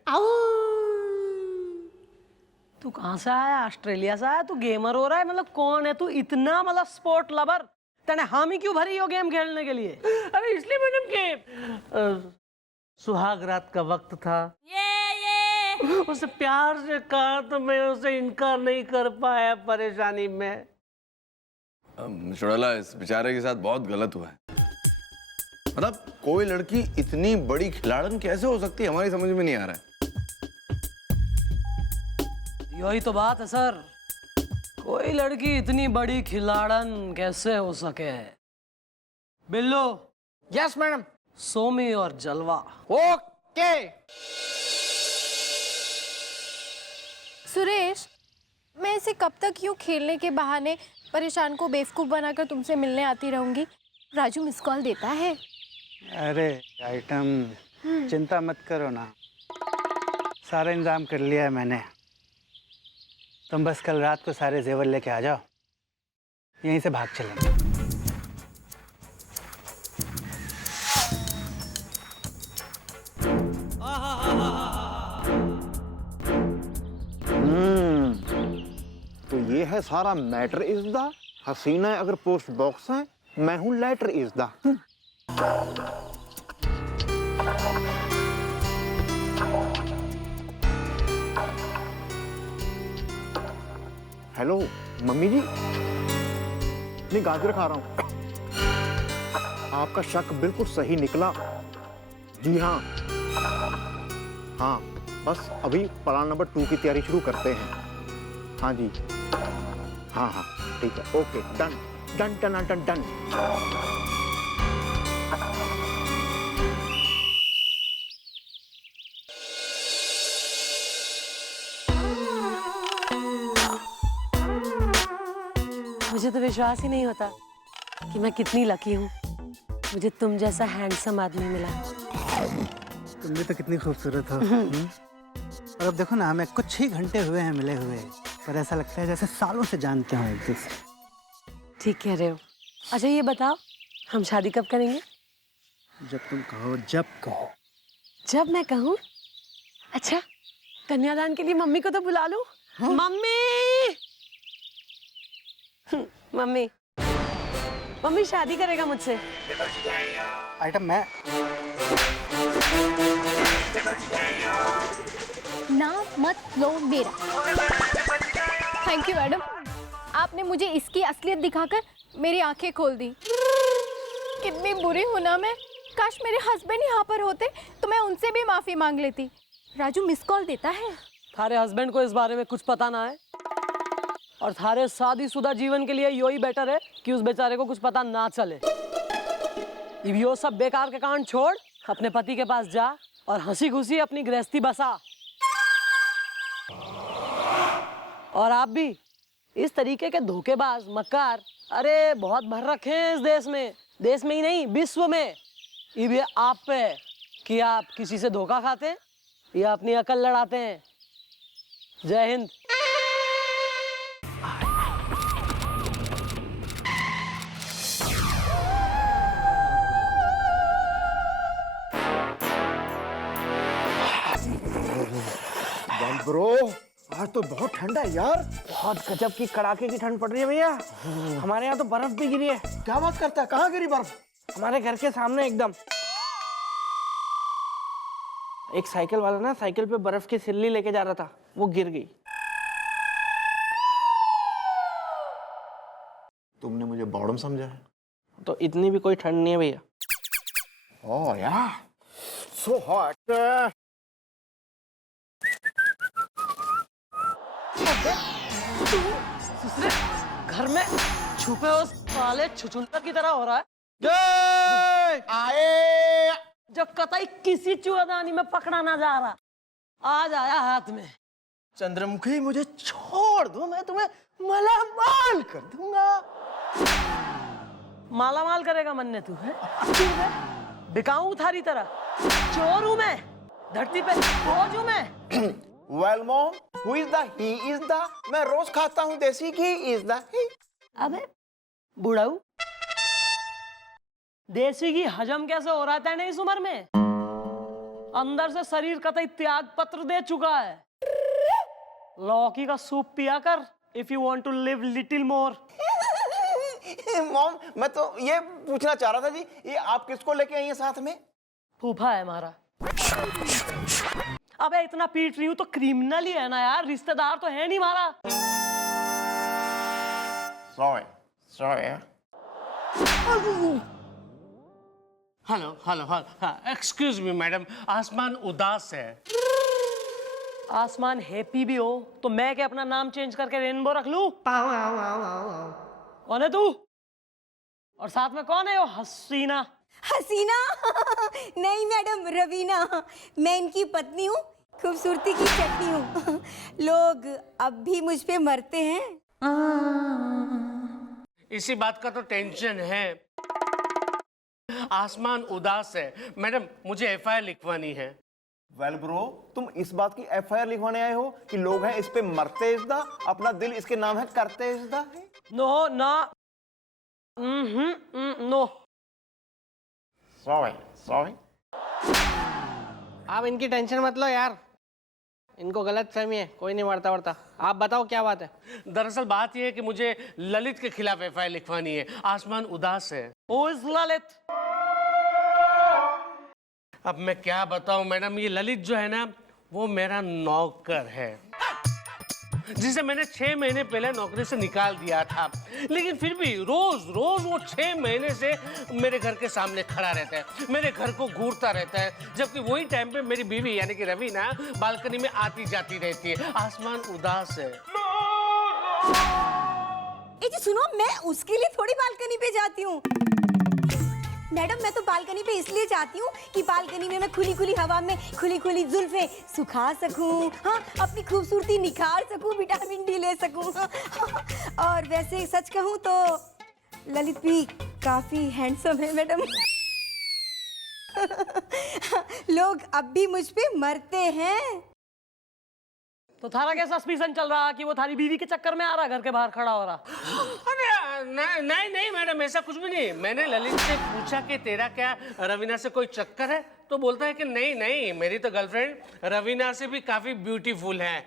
तू कहाँ से आया? ऑस्ट्रेलिया से आया? तू गेमर हो रहा है? मतलब कौन है तू इतना, मतलब स्पोर्ट लवर? तने हामी क्यों भरी हो गेम खेलने के लिए? अरे इसलिए मैडम के सुहाग रात का वक्त था, उसे प्यार से कहा तो मैं उसे इनकार नहीं कर पाया परेशानी में। चुड़ैला, इस बेचारे के साथ बहुत गलत हुआ है। मतलब कोई लड़की इतनी बड़ी खिलाड़न कैसे हो सकती है, हमारी समझ में नहीं आ रहा है। यही तो बात है सर, कोई लड़की इतनी बड़ी खिलाड़न कैसे हो सके। बिल्लो। Yes madam. सोमी और जलवा। ओके। सुरेश, मैं इसे कब तक यूँ खेलने के बहाने परेशान को बेवकूफ़ बनाकर तुमसे मिलने आती रहूंगी। राजू मिस कॉल देता है। अरे आइटम चिंता मत करो ना, सारा इंतजाम कर लिया है मैंने। तुम बस कल रात को सारे जेवर लेके आ जाओ, यहीं से भाग चलेंगे। तो ये है सारा मैटर इज द हसीना अगर पोस्ट बॉक्स है, मैं हूं letter is the. Hello mummy ji, नहीं गाजर खा रहा हूं। आपका शक बिल्कुल सही निकला। जी हाँ हाँ, बस अभी प्लान नंबर 2 की तैयारी शुरू करते हैं। हाँ जी, हाँ हाँ ठीक है, okay done done done done done. मुझे तो विश्वास ही नहीं होता कि मैं कितनी लकी हूँ, मुझे तुम जैसा हैंडसम आदमी मिला। तुम भी तो कितनी खूबसूरत हो। और अब देखो ना, हमें कुछ ही घंटे हुए हैं मिले हुए, पर ऐसा लगता है जैसे सालों से जानते हो एक दूसरे। ठीक कह रहे हो। अच्छा ये बताओ, हम शादी कब करेंगे? जब तुम कहो, जब कहो। जब मैं कहूँ? अच्छा, कन्यादान के लिए मम्मी को तो बुला लूं। हाँ? मम्मी मम्मी मम्मी शादी करेगा मुझसे। आइटम मैं नाम मत लो मेरा। थैंक यू मैडम, आपने मुझे इसकी असलियत दिखाकर मेरी आंखें खोल दी। कितनी बुरी हूं ना मैं। काश मेरे हस्बैंड यहाँ पर होते तो मैं उनसे भी माफी मांग लेती। राजू मिस कॉल देता है। थारे हस्बैंड को इस बारे में कुछ पता ना है, और थारे शादीशुदा जीवन के लिए यही बेटर है कि उस बेचारे को कुछ पता ना चले। अब यो सब बेकार के कांड छोड़, अपने पति के पास जा और हंसी खुशी अपनी गृहस्थी बसा। और आप भी इस तरीके के धोखेबाज मक्कार, अरे बहुत भर रखे हैं इस देश में ही नहीं विश्व में। अब ये आप पे है कि आप किसी से धोखा खाते हैं या अपनी अकल लड़ाते हैं। जय हिंद। ब्रो, आज तो बहुत ठंडा है यार। बहुत गजब की कड़ाके की ठंड पड़ रही है भैया। हमारे यहाँ तो बर्फ भी गिरी है। क्या बात करता है, कहाँ गिरी बर्फ? हमारे घर के सामने एकदम। एक साइकिल वाला ना साइकिल पे बर्फ की सिल्ली लेके जा रहा था, वो गिर गई। तुमने मुझे बॉडम समझा है? तो इतनी भी कोई ठंड नहीं है भैया। ओह यार, सो हॉट। घर में छुपे उस साले छुछुंदर की तरह हो रहा है आए जो कतई किसी चूड़ादानी में पकड़ा ना जा रहा, आज आया हाथ में। चंद्रमुखी, मुझे छोड़ दो, मैं तुम्हें मालामाल कर दूंगा। माला माल करेगा मन्ने तू है? बिकाऊं थारी तरह? चोर हूं मैं, धरती पे बोझ हूं मैं। Well, mom, who is the he is the? मैं रोज खाता हूँ देसी घी is the he. अबे बुढ़ाऊ, देसी घी हजम कैसे हो रहा था इस उम्र में? अंदर से शरीर कतई त्याग पत्र दे चुका है। लौकी का सूप पिया कर if you want to live little more. Mom, मैं तो ये पूछना चाह रहा था जी, ये आप किसको लेके आई हैं साथ में? फूफा है हमारा। अबे इतना पीट रही हूँ तो क्रिमिनल ही है ना यार, रिश्तेदार तो है नहीं हमारा। Sorry. हेलो हेलो हेलो, हाँ एक्सक्यूज मी मैडम, आसमान उदास है। आसमान हैप्पी भी हो तो मैं क्या अपना नाम चेंज करके रेनबो रख लूं? कौन है तू? और साथ में कौन है वो हसीना? हसीना? नहीं मैडम, रवीना। मैं इनकी पत्नी हूँ, खूबसूरती की चटनी हूँ। लोग अब भी मुझ पे मरते हैं। इसी बात का तो टेंशन है। आसमान उदास है। मैडम, मुझे एफआईआर लिखवानी है। वेल ब्रो, तुम इस बात की एफआईआर लिखवाने आए हो कि लोग हैं इस पे मरते इज़दा, अपना दिल इसके नाम है करते इज़दा? नो ना, नो। सॉरी। आप इनकी टेंशन मत लो यार, इनको गलत फहमी है, कोई नहीं मरता वरता। आप बताओ क्या बात है? दरअसल बात यह है कि मुझे ललित के खिलाफ एफआईआर लिखवानी है। आसमान उदास है। Who is Lalit? अब मैं क्या बताऊं मैडम, ये ललित जो है ना, वो मेरा नौकर है, जिसे मैंने 6 महीने पहले नौकरी से निकाल दिया था। लेकिन फिर भी रोज रोज वो 6 महीने से मेरे घर के सामने खड़ा रहता है, मेरे घर को घूरता रहता है, जबकि वही टाइम पे मेरी बीवी यानी कि रवीना बालकनी में आती जाती रहती है। आसमान उदास है। जी सुनो, मैं उसके लिए थोड़ी बालकनी पे जाती हूँ मैडम। मैं तो बालकनी पे इसलिए जाती हूँ कि बालकनी में मैं खुली खुली हवा में खुली खुली जुल्फे सुखा सकूँ, हाँ, अपनी खूबसूरती निखार सकूँ, विटामिन डी ले सकूँ। और वैसे सच कहूँ तो ललित भी काफी हैंडसम है मैडम। लोग अब भी मुझ पे मरते हैं। तो थारा क्या सस्पिशन चल रहा कि वो थारी बीवी के चक्कर में आ रहा, घर के बाहर खड़ा हो रहा? अरे नहीं मैडम, ऐसा कुछ भी नहीं। मैंने ललित से पूछा कि तेरा क्या रवीना से कोई चक्कर है, तो बोलता है कि नहीं, मेरी तो गर्लफ्रेंड रवीना से भी काफी ब्यूटीफुल है।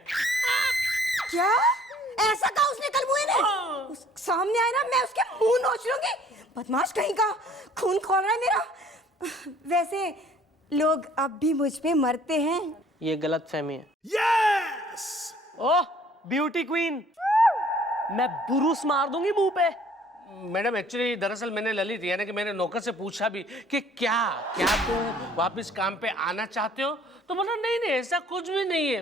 क्या ऐसा कहा उसने कल मुझे ने? उस सामने आए ना, मैं उसके मुंह नोच लूंगी। बदमाश कहीं का, खून खोल रहा है मेरा। वैसे लोग अब भी मुझ पे मरते हैं। ये गलत फहमी है। ओह ब्यूटी क्वीन, मैं बुरुस मार दूंगी मुंह पे। मैडम एक्चुअली दरअसल मैंने ललित यानी कि मेरे नौकर से पूछा भी कि क्या तुम वापस काम पे आना चाहते हो, तो बोला नहीं ऐसा कुछ भी नहीं है।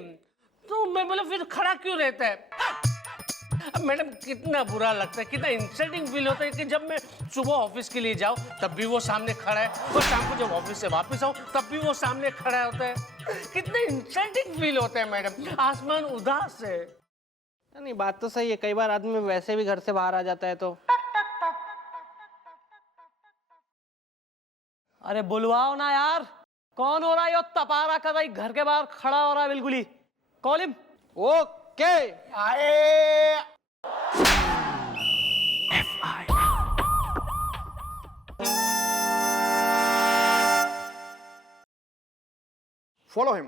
तो मैं बोला फिर खड़ा क्यों रहता है? अब मैडम कितना बुरा लगता है, कितना इंसल्टिंग फील होता है कि जब मैं सुबह ऑफिस के लिए जाऊं तब भी वो सामने खड़ा है, और शाम को जब ऑफिस से वापस आऊं तब भी वो सामने खड़ा होता है। कितना इंसल्टिंग फील होता है मैडम। आसमान उदास है। नहीं, बात तो सही है, कई बार आदमी वैसे भी घर से बाहर आ जाता है तो। अरे बुलवाओ ना यार, कौन हो रहा है ये तपारा कर रहा, घर के बाहर खड़ा हो रहा है बिल्कुल ही। Call him. ओके, आए। Follow him.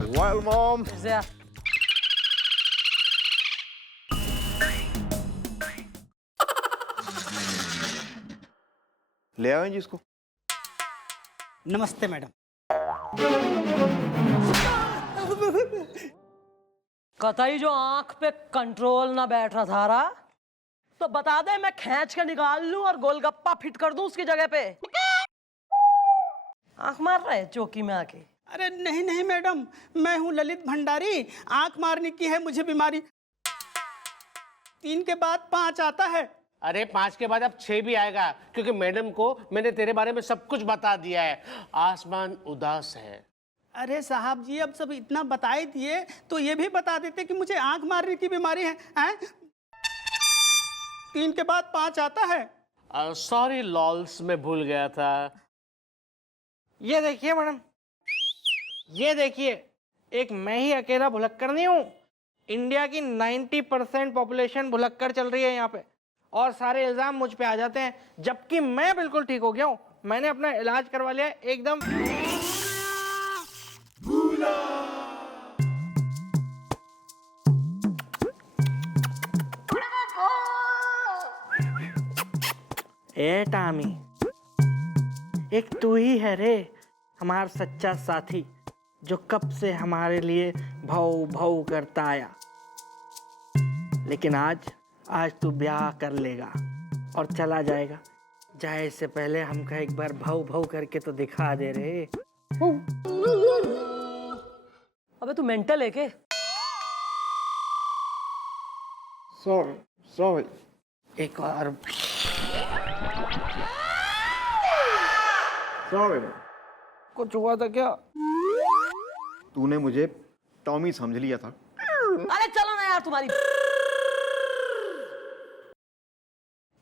Well mom. ले आए जी इसको। नमस्ते मैडम। कतई जो आंख पे कंट्रोल ना बैठ रहा था रहा, तो बता दे, मैं खींच के निकाल लूं और गोलगप्पा फिट कर दूं उसकी जगह पे। आंख मार रहा है चौकी में आके। अरे नहीं मैडम, मैं हूँ ललित भंडारी। आंख मारने की है मुझे बीमारी। 3 के बाद 5 आता है। अरे 5 के बाद अब 6 भी आएगा, क्योंकि मैडम को मैंने तेरे बारे में सब कुछ बता दिया है। आसमान उदास है। अरे साहब जी, अब सब इतना बता ही दिए तो ये भी बता देते कि मुझे आंख मारने की बीमारी है, हैं? 3 के बाद 5 आता है। सॉरी लॉल्स, मैं भूल गया था। ये देखिए मैडम, ये देखिए, एक मैं ही अकेला भुलक्कड़ नहीं हूँ। इंडिया की 90% पॉपुलेशन भुलक्कड़ चल रही है यहाँ पे, और सारे इल्जाम मुझ पे आ जाते हैं, जबकि मैं बिल्कुल ठीक हो गया हूँ। मैंने अपना इलाज करवा लिया एकदम। ए टामी, एक तू ही है रे हमारा सच्चा साथी, जो कब से हमारे लिए भाव भाव करता आया। लेकिन आज तू ब्याह कर लेगा और चला जाएगा जाए इससे पहले हमका एक बार भाव भाव करके तो दिखा दे रे। अबे तू मेंटल है के? सॉरी एक और सॉरी। कुछ हुआ था क्या? तूने मुझे टॉमी समझ लिया था। अरे चलो ना यार तुम्हारी।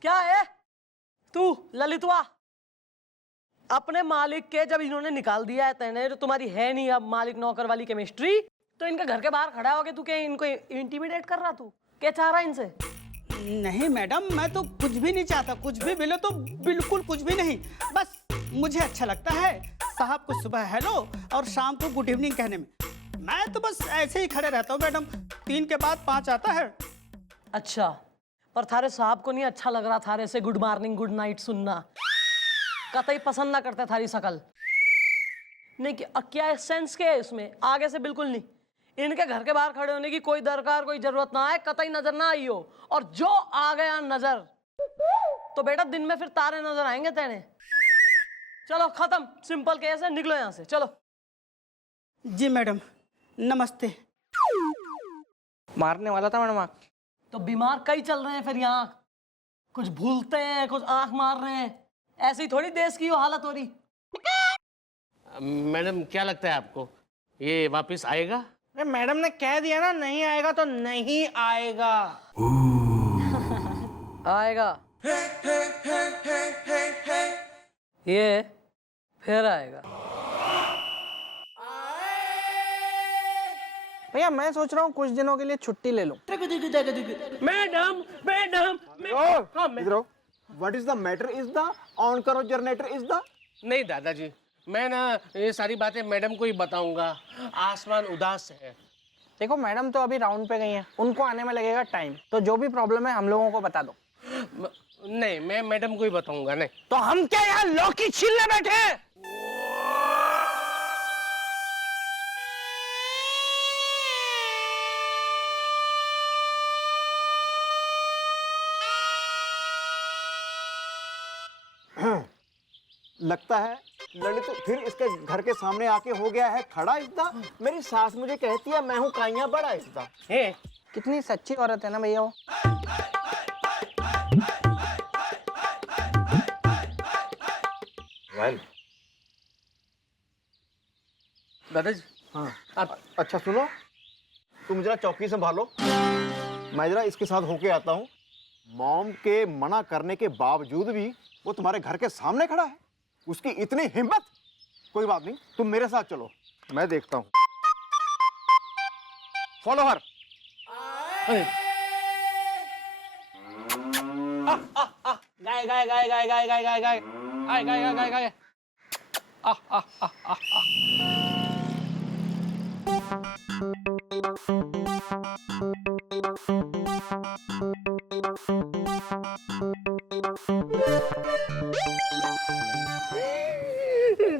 क्या है तू ललितवा? अपने मालिक के जब इन्होंने निकाल दिया है तेने, तो तुम्हारी है नहीं अब मालिक नौकर वाली केमिस्ट्री, तो इनके घर के बाहर खड़ा होके तू क्या इनको इंटिमिडेट कर रहा? तू क्या चाह रहा है इनसे? नहीं मैडम, मैं तो कुछ भी नहीं चाहता, कुछ भी मिले तो बिल्कुल कुछ भी नहीं। बस मुझे अच्छा लगता है साहब को सुबह हेलो और शाम को गुड इवनिंग कहने में। मैं तो बस ऐसे ही खड़े रहता हूँ मैडम, 3 के बाद 5 आता है। अच्छा, पर थारे साहब को नहीं अच्छा लग रहा थारे से गुड मॉर्निंग गुड नाइट सुनना? कतई पसंद ना करते थारी शकल। नहीं कि क्या सेंस क्या है इसमें? आगे से बिल्कुल नहीं। इनके घर के बाहर खड़े होने की कोई दरकार, कोई जरूरत ना है, कतई नजर ना आई हो। और जो आ गया नजर तो बेटा दिन में फिर तारे नजर आएंगे तेने। चलो खत्म, सिंपल केस है, निकलो यहां से, चलो। जी मैडम नमस्ते। मारने वाला था मैडम। तो बीमार कई चल रहे हैं फिर यहाँ, कुछ भूलते हैं, कुछ आंख मार रहे हैं। ऐसी थोड़ी देश की हालत हो रही। मैडम क्या लगता है आपको, ये वापस आएगा? मैडम ने कह दिया ना, नहीं आएगा तो नहीं आएगा। आएगा, ये फिर आएगा। भैया मैं सोच रहा हूँ कुछ दिनों के लिए छुट्टी ले लूं। Madam madam what is the matter is the on करो जनरेटर इज द। नहीं दादाजी, मैं ना ये सारी बातें मैडम को ही बताऊंगा। आसमान उदास है। देखो मैडम तो अभी राउंड पे गई हैं, उनको आने में लगेगा टाइम, तो जो भी प्रॉब्लम है हम लोगों को बता दो। नहीं, मैं मैडम को ही बताऊंगा। नहीं तो हम क्या यहाँ लौकी छीलने बैठे हैं? लगता है ललित फिर इसके घर के सामने आके हो गया है खड़ा इतना। मेरी सास मुझे कहती है मैं हूँ काइया बड़ा इतना। कितनी सच्ची औरत है ना भैया वो। दादाजी हाँ आप अच्छा सुनो, तुम जरा चौकी संभालो, मैं जरा इसके साथ होके आता हूँ। मॉम के मना करने के बावजूद भी वो तुम्हारे घर के सामने खड़ा है, उसकी इतनी हिम्मत। कोई बात नहीं, तुम मेरे साथ चलो, मैं देखता हूँ। Follow her. गाय गाय गाय गाय गाय गाय गाय गाय गाय गाय गाय गाय।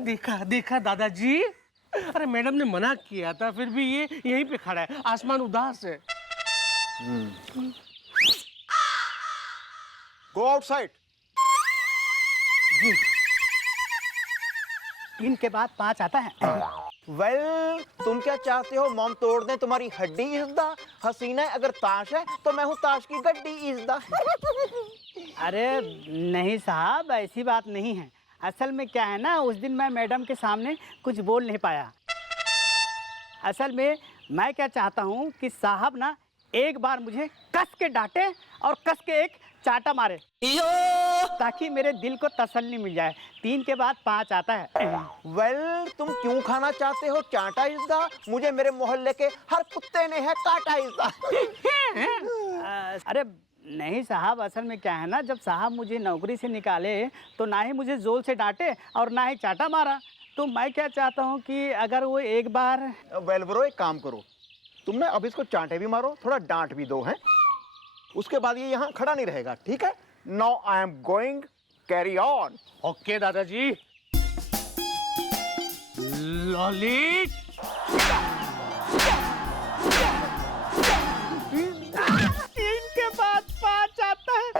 देखा देखा दादाजी, अरे मैडम ने मना किया था फिर भी ये यहीं पे खड़ा है। आसमान उदास है। Go outside. 3 के बाद 5 आता है। वेल तुम क्या चाहते हो मॉम तोड़ दें तुम्हारी हड्डी इज़दा? हसीना अगर ताश है तो मैं हूँ ताश की गड्डी इज़दा। अरे नहीं साहब, ऐसी बात नहीं है। असल में क्या है ना, उस दिन मैं मैडम के सामने कुछ बोल नहीं पाया। असल में मैं क्या चाहता हूँ कि साहब ना एक बार मुझे कस के डांटे और कस के एक चाटा मारे, ताकि मेरे दिल को तसल्ली मिल जाए। 3 के बाद 5 आता है। वेल तुम क्यों खाना चाहते हो चाटा इज़दा? मुझे मेरे मोहल्ले के हर कुत्ते ने है काटा इज़दा। अरे नहीं साहब, असल में क्या है ना, जब साहब मुझे नौकरी से निकाले तो ना ही मुझे जोर से डांटे और ना ही चाटा मारा। तो मैं क्या चाहता हूँ कि अगर वो एक बार। वेल ब्रो एक काम करो, तुम ना अब इसको चांटे भी मारो, थोड़ा डांट भी दो हैं, उसके बाद ये यहाँ खड़ा नहीं रहेगा, ठीक है? Now I am going, carry on. Okay दादाजी। ललित 3 के बाद 5 आता है।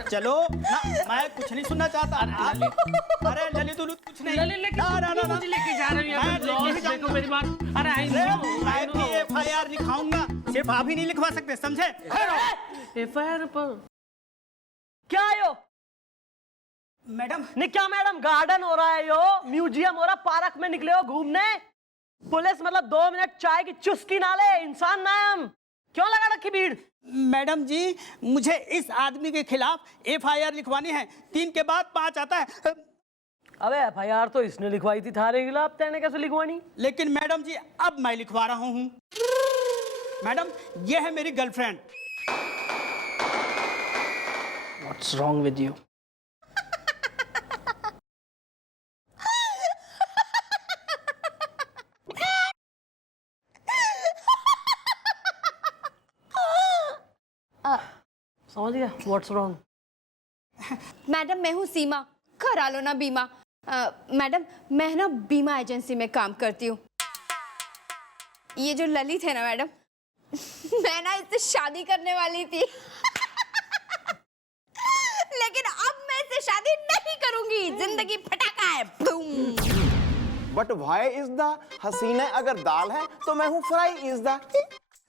चलो ना, मैं कुछ नहीं सुनना चाहता। अरे ललित कुछ नहीं। ललित लेके मुझे लेके जा रही है मैं लेके देखो मेरी बात। अरे मैं भी FIR लिखाऊंगा, सिर्फ आप ही नहीं लिखवा सकते, समझे? FIR पर क्या है यो? मैडम नहीं क्या मैडम, गार्डन हो रहा है यो, म्यूजियम हो रहा, पार्क में निकले हो घूमने? पुलिस मतलब 2 मिनट चाय की चुस्की ना ले, इंसान ना है हम। क्यों लगा रखी भीड़? मैडम जी, मुझे इस आदमी के खिलाफ FIR लिखवानी है। 3 के बाद 5 आता है। अबे FIR तो इसने लिखवाई थी थारे खिलाफ, तेने कैसे लिखवानी? लेकिन मैडम जी अब मैं लिखवा रहा हूँ। मैडम ये है मेरी girlfriend. What's wrong with you? समझ गया? What's wrong? मैडम मैं हूँ सीमा, करा लो ना बीमा। मैडम मैं ना बीमा एजेंसी में काम करती हूँ। ये जो ललित है ना मैडम, मैं ना इससे शादी करने वाली थी लेकिन अब मैं इससे शादी नहीं करूंगी, जिंदगी फटाका है। बट वाई इज द हसीना अगर दाल है तो मैं हूँ फ्राई इज द।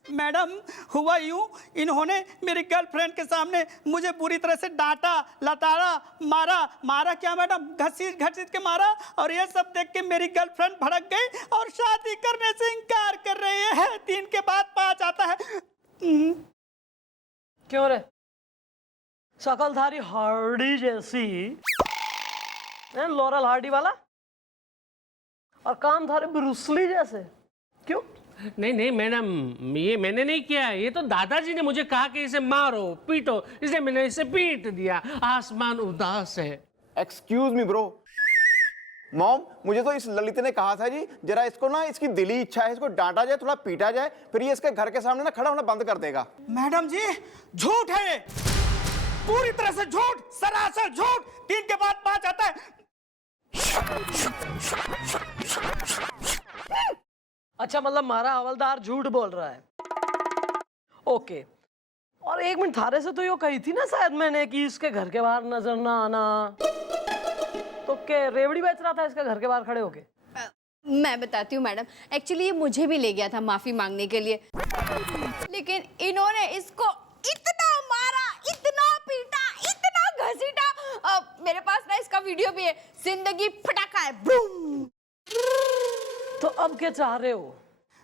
मैडम हुआ यूं, इन्होंने मेरी गर्लफ्रेंड के सामने मुझे बुरी तरह से डांटा, लताड़ा, मारा क्या मैडम, घसीट के मारा। और ये सब देख के मेरी गर्लफ्रेंड भड़क गई और शादी करने से इनकार कर रही है। 3 के बाद 5 आता है। क्यों रे, शकल थारी हार्डी जैसी, लॉरेल हार्डी वाला, और काम थारे ब्रूसली जैसे। क्यों? नहीं मैडम, ये मैंने नहीं किया, ये तो दादाजी ने मुझे कहा कि इसे मारो पीटो, इसलिए मैंने इसे पीट दिया। आसमान उदास है। एक्सक्यूज मी ब्रो, मॉम मुझे तो इस ललित ने कहा था जी जरा इसको ना, इसकी दिली इच्छा है इसको डांटा जाए, थोड़ा पीटा जाए, फिर ये इसके घर के सामने ना खड़ा होना बंद कर देगा। मैडम जी झूठ है, पूरी तरह से झूठ, सरासर झूठ। 3 के बाद 5 आता है। अच्छा मतलब हमारा हवलदार झूठ बोल रहा है। ओके, और 1 मिनट, थारे से तो यो कही थी ना शायद मैंने कि इसके घर के बाहर नजर ना आना, तो क्या रेवड़ी बेच रहा था इसके घर के बाहर खड़े होके? मैं बताती हूँ मैडम, एक्चुअली ये मुझे भी ले गया था माफी मांगने के लिए, लेकिन इन्होंने इसको इतना मारा, इतना पीटा, इतना घसीटा। मेरे पास ना इसका वीडियो भी है, जिंदगी फटाका है। बूम। तो अब क्या चाह रहे हो?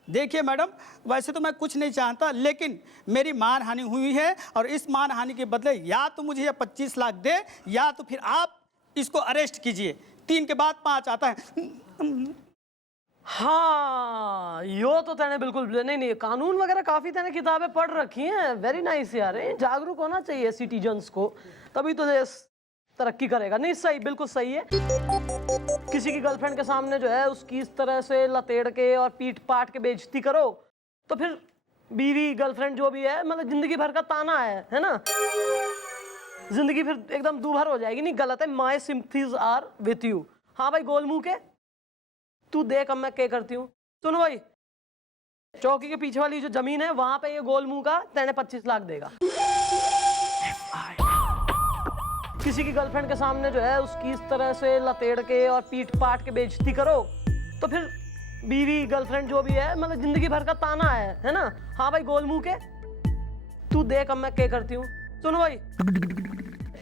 देखिए मैडम, वैसे तो मैं कुछ नहीं चाहता, लेकिन मेरी मानहानि हुई है और इस मानहानि के बदले या तो मुझे 25 लाख दे या तो फिर आप इसको अरेस्ट कीजिए। 3 के बाद 5 आता है। हाँ यो तो तेने बिल्कुल नहीं, कानून वगैरह काफी तेने किताबें पढ़ रखी हैं। वेरी नाइस यार, जागरूक होना चाहिए सिटीजन्स को, तभी तो देश तरक्की करेगा। नहीं सही, बिल्कुल सही है। किसी की गर्लफ्रेंड के सामने जो है उसकी इस तरह से लतेड़ के और पीट पाट के बेइज्जती करो तो फिर बीवी गर्लफ्रेंड जो भी है मतलब जिंदगी भर का ताना है ना, जिंदगी फिर एकदम दूभर हो जाएगी। नहीं गलत है, माई सिंपथीज आर विथ यू। हाँ भाई गोल मुंह के, तू देख अब मैं क्या करती हूँ। सुनो भाई, चौकी के पीछे वाली जो जमीन है वहां पे ये गोल मुंह का तेने 25 लाख देगा। किसी की गर्लफ्रेंड के सामने जो है उसकी इस तरह से लतेड़ के और पीट पाट के बेइज्जती करो तो फिर बीवी गर्लफ्रेंड जो भी है मतलब जिंदगी भर का ताना है ना। हाँ भाई गोल मुंह के, तू देख अब मैं क्या करती हूँ। सुनो भाई,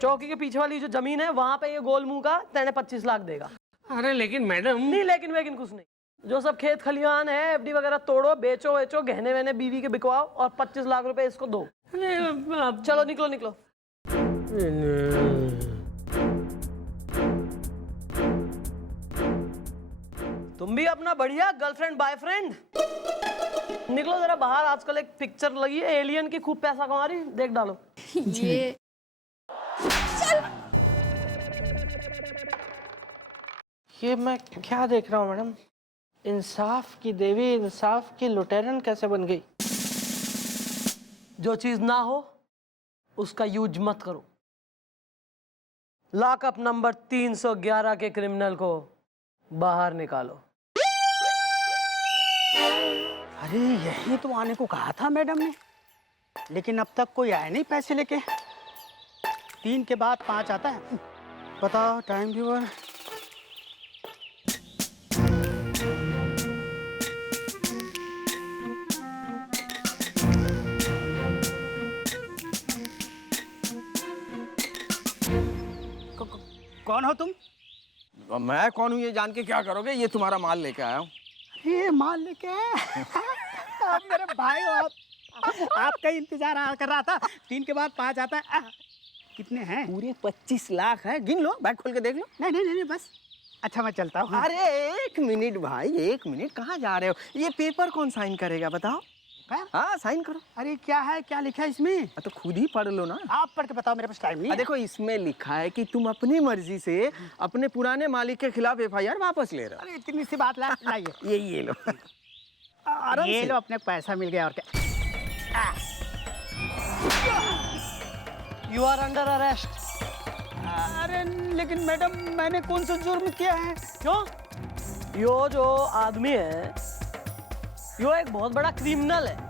चौकी के पीछे वाली जो जमीन है वहां पे ये गोल मुंह का तेने 25 लाख देगा। अरे लेकिन मैडम, नहीं लेकिन कुछ नहीं, जो सब खेत खलिहान है FD वगैरह तोड़ो, बेचो, गहने वहने बीवी के बिकवाओ और 25 लाख रुपए इसको दो। चलो निकलो। तुम भी अपना बढ़िया गर्लफ्रेंड बॉयफ्रेंड निकलो जरा बाहर। आजकल एक पिक्चर लगी है एलियन की, खूब पैसा कमा रही, देख डालो। ये ये मैं क्या देख रहा हूँ मैडम, इंसाफ की देवी इंसाफ की लुटेरन कैसे बन गई? जो चीज ना हो उसका यूज मत करो। लॉकअप नंबर 311 के क्रिमिनल को बाहर निकालो। अरे यही तो आने को कहा था मैडम ने, लेकिन अब तक कोई आया नहीं पैसे लेके। 3 के बाद 5 आता है। बताओ टाइम व्यूअर। कौन हो तुम? मैं कौन हूँ ये जान के क्या करोगे? ये तुम्हारा माल लेके आया हूँ। ये माल लेके आप मेरे भाई हो। आप आपका ही इंतजार कर रहा था। 3 के बाद 5 आता है। कितने हैं? पूरे 25 लाख है। गिन लो, बैग खोल के देख लो। नहीं बस। अच्छा मैं चलता हूँ। अरे 1 मिनट भाई, 1 मिनट, कहाँ जा रहे हो? ये पेपर कौन साइन करेगा बताओ? हाँ साइन करो। अरे क्या है, क्या लिखा है इसमें? तो खुद ही पढ़ लो ना। आप पढ़ के बताओ, मेरे पास टाइम नहीं है। देखो इसमें लिखा है कि तुम अपनी मर्जी से अपने पुराने मालिक के खिलाफ FIR वापस ले रहे हो। अरे इतनी सी बात लाइए। ये लो। ये लो, अपने पैसा मिल गया। और क्या? You are under arrest. अरे लेकिन मैडम, मैंने कौन सा जुर्म किया है? क्यों? यो जो आदमी है, यो एक बहुत बड़ा क्रिमिनल है।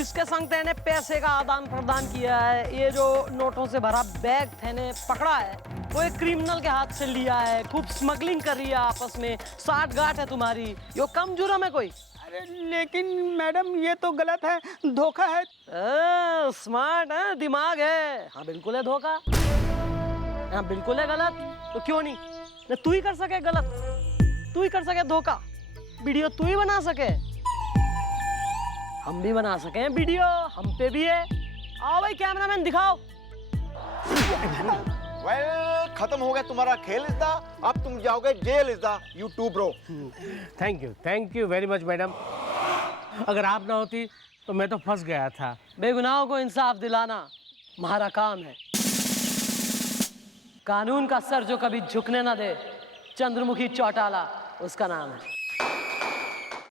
इसके संग तेने पैसे का आदान प्रदान किया है। ये जो नोटों से भरा बैग तेने पकड़ा है, वो एक क्रिमिनल के हाथ से लिया है। खूब स्मगलिंग कर रही है आपस में, साठ-गांठ है तुम्हारी। यो कम जुर्म है कोई? अरे लेकिन मैडम, ये तो गलत है, धोखा है। स्मार्ट है, दिमाग है। हाँ बिल्कुल है धोखा। हाँ बिल्कुल है गलत। तो क्यों नहीं? तू ही कर सके गलत, तू ही कर सके धोखा, वीडियो तू ही बना सके, हम भी बना सके वीडियो, हम पे भी है। आओ भाई कैमरामैन दिखाओ। वेल, खत्म हो गया तुम्हारा खेल इज़्दा। अब तुम जाओगे जेल इज़्दा। You too bro. Thank you very much madam. अगर आप ना होती तो मैं तो फंस गया था। बेगुनाहों को इंसाफ दिलाना हमारा काम है। कानून का सर जो कभी झुकने ना दे, चंद्रमुखी चौटाला उसका नाम है।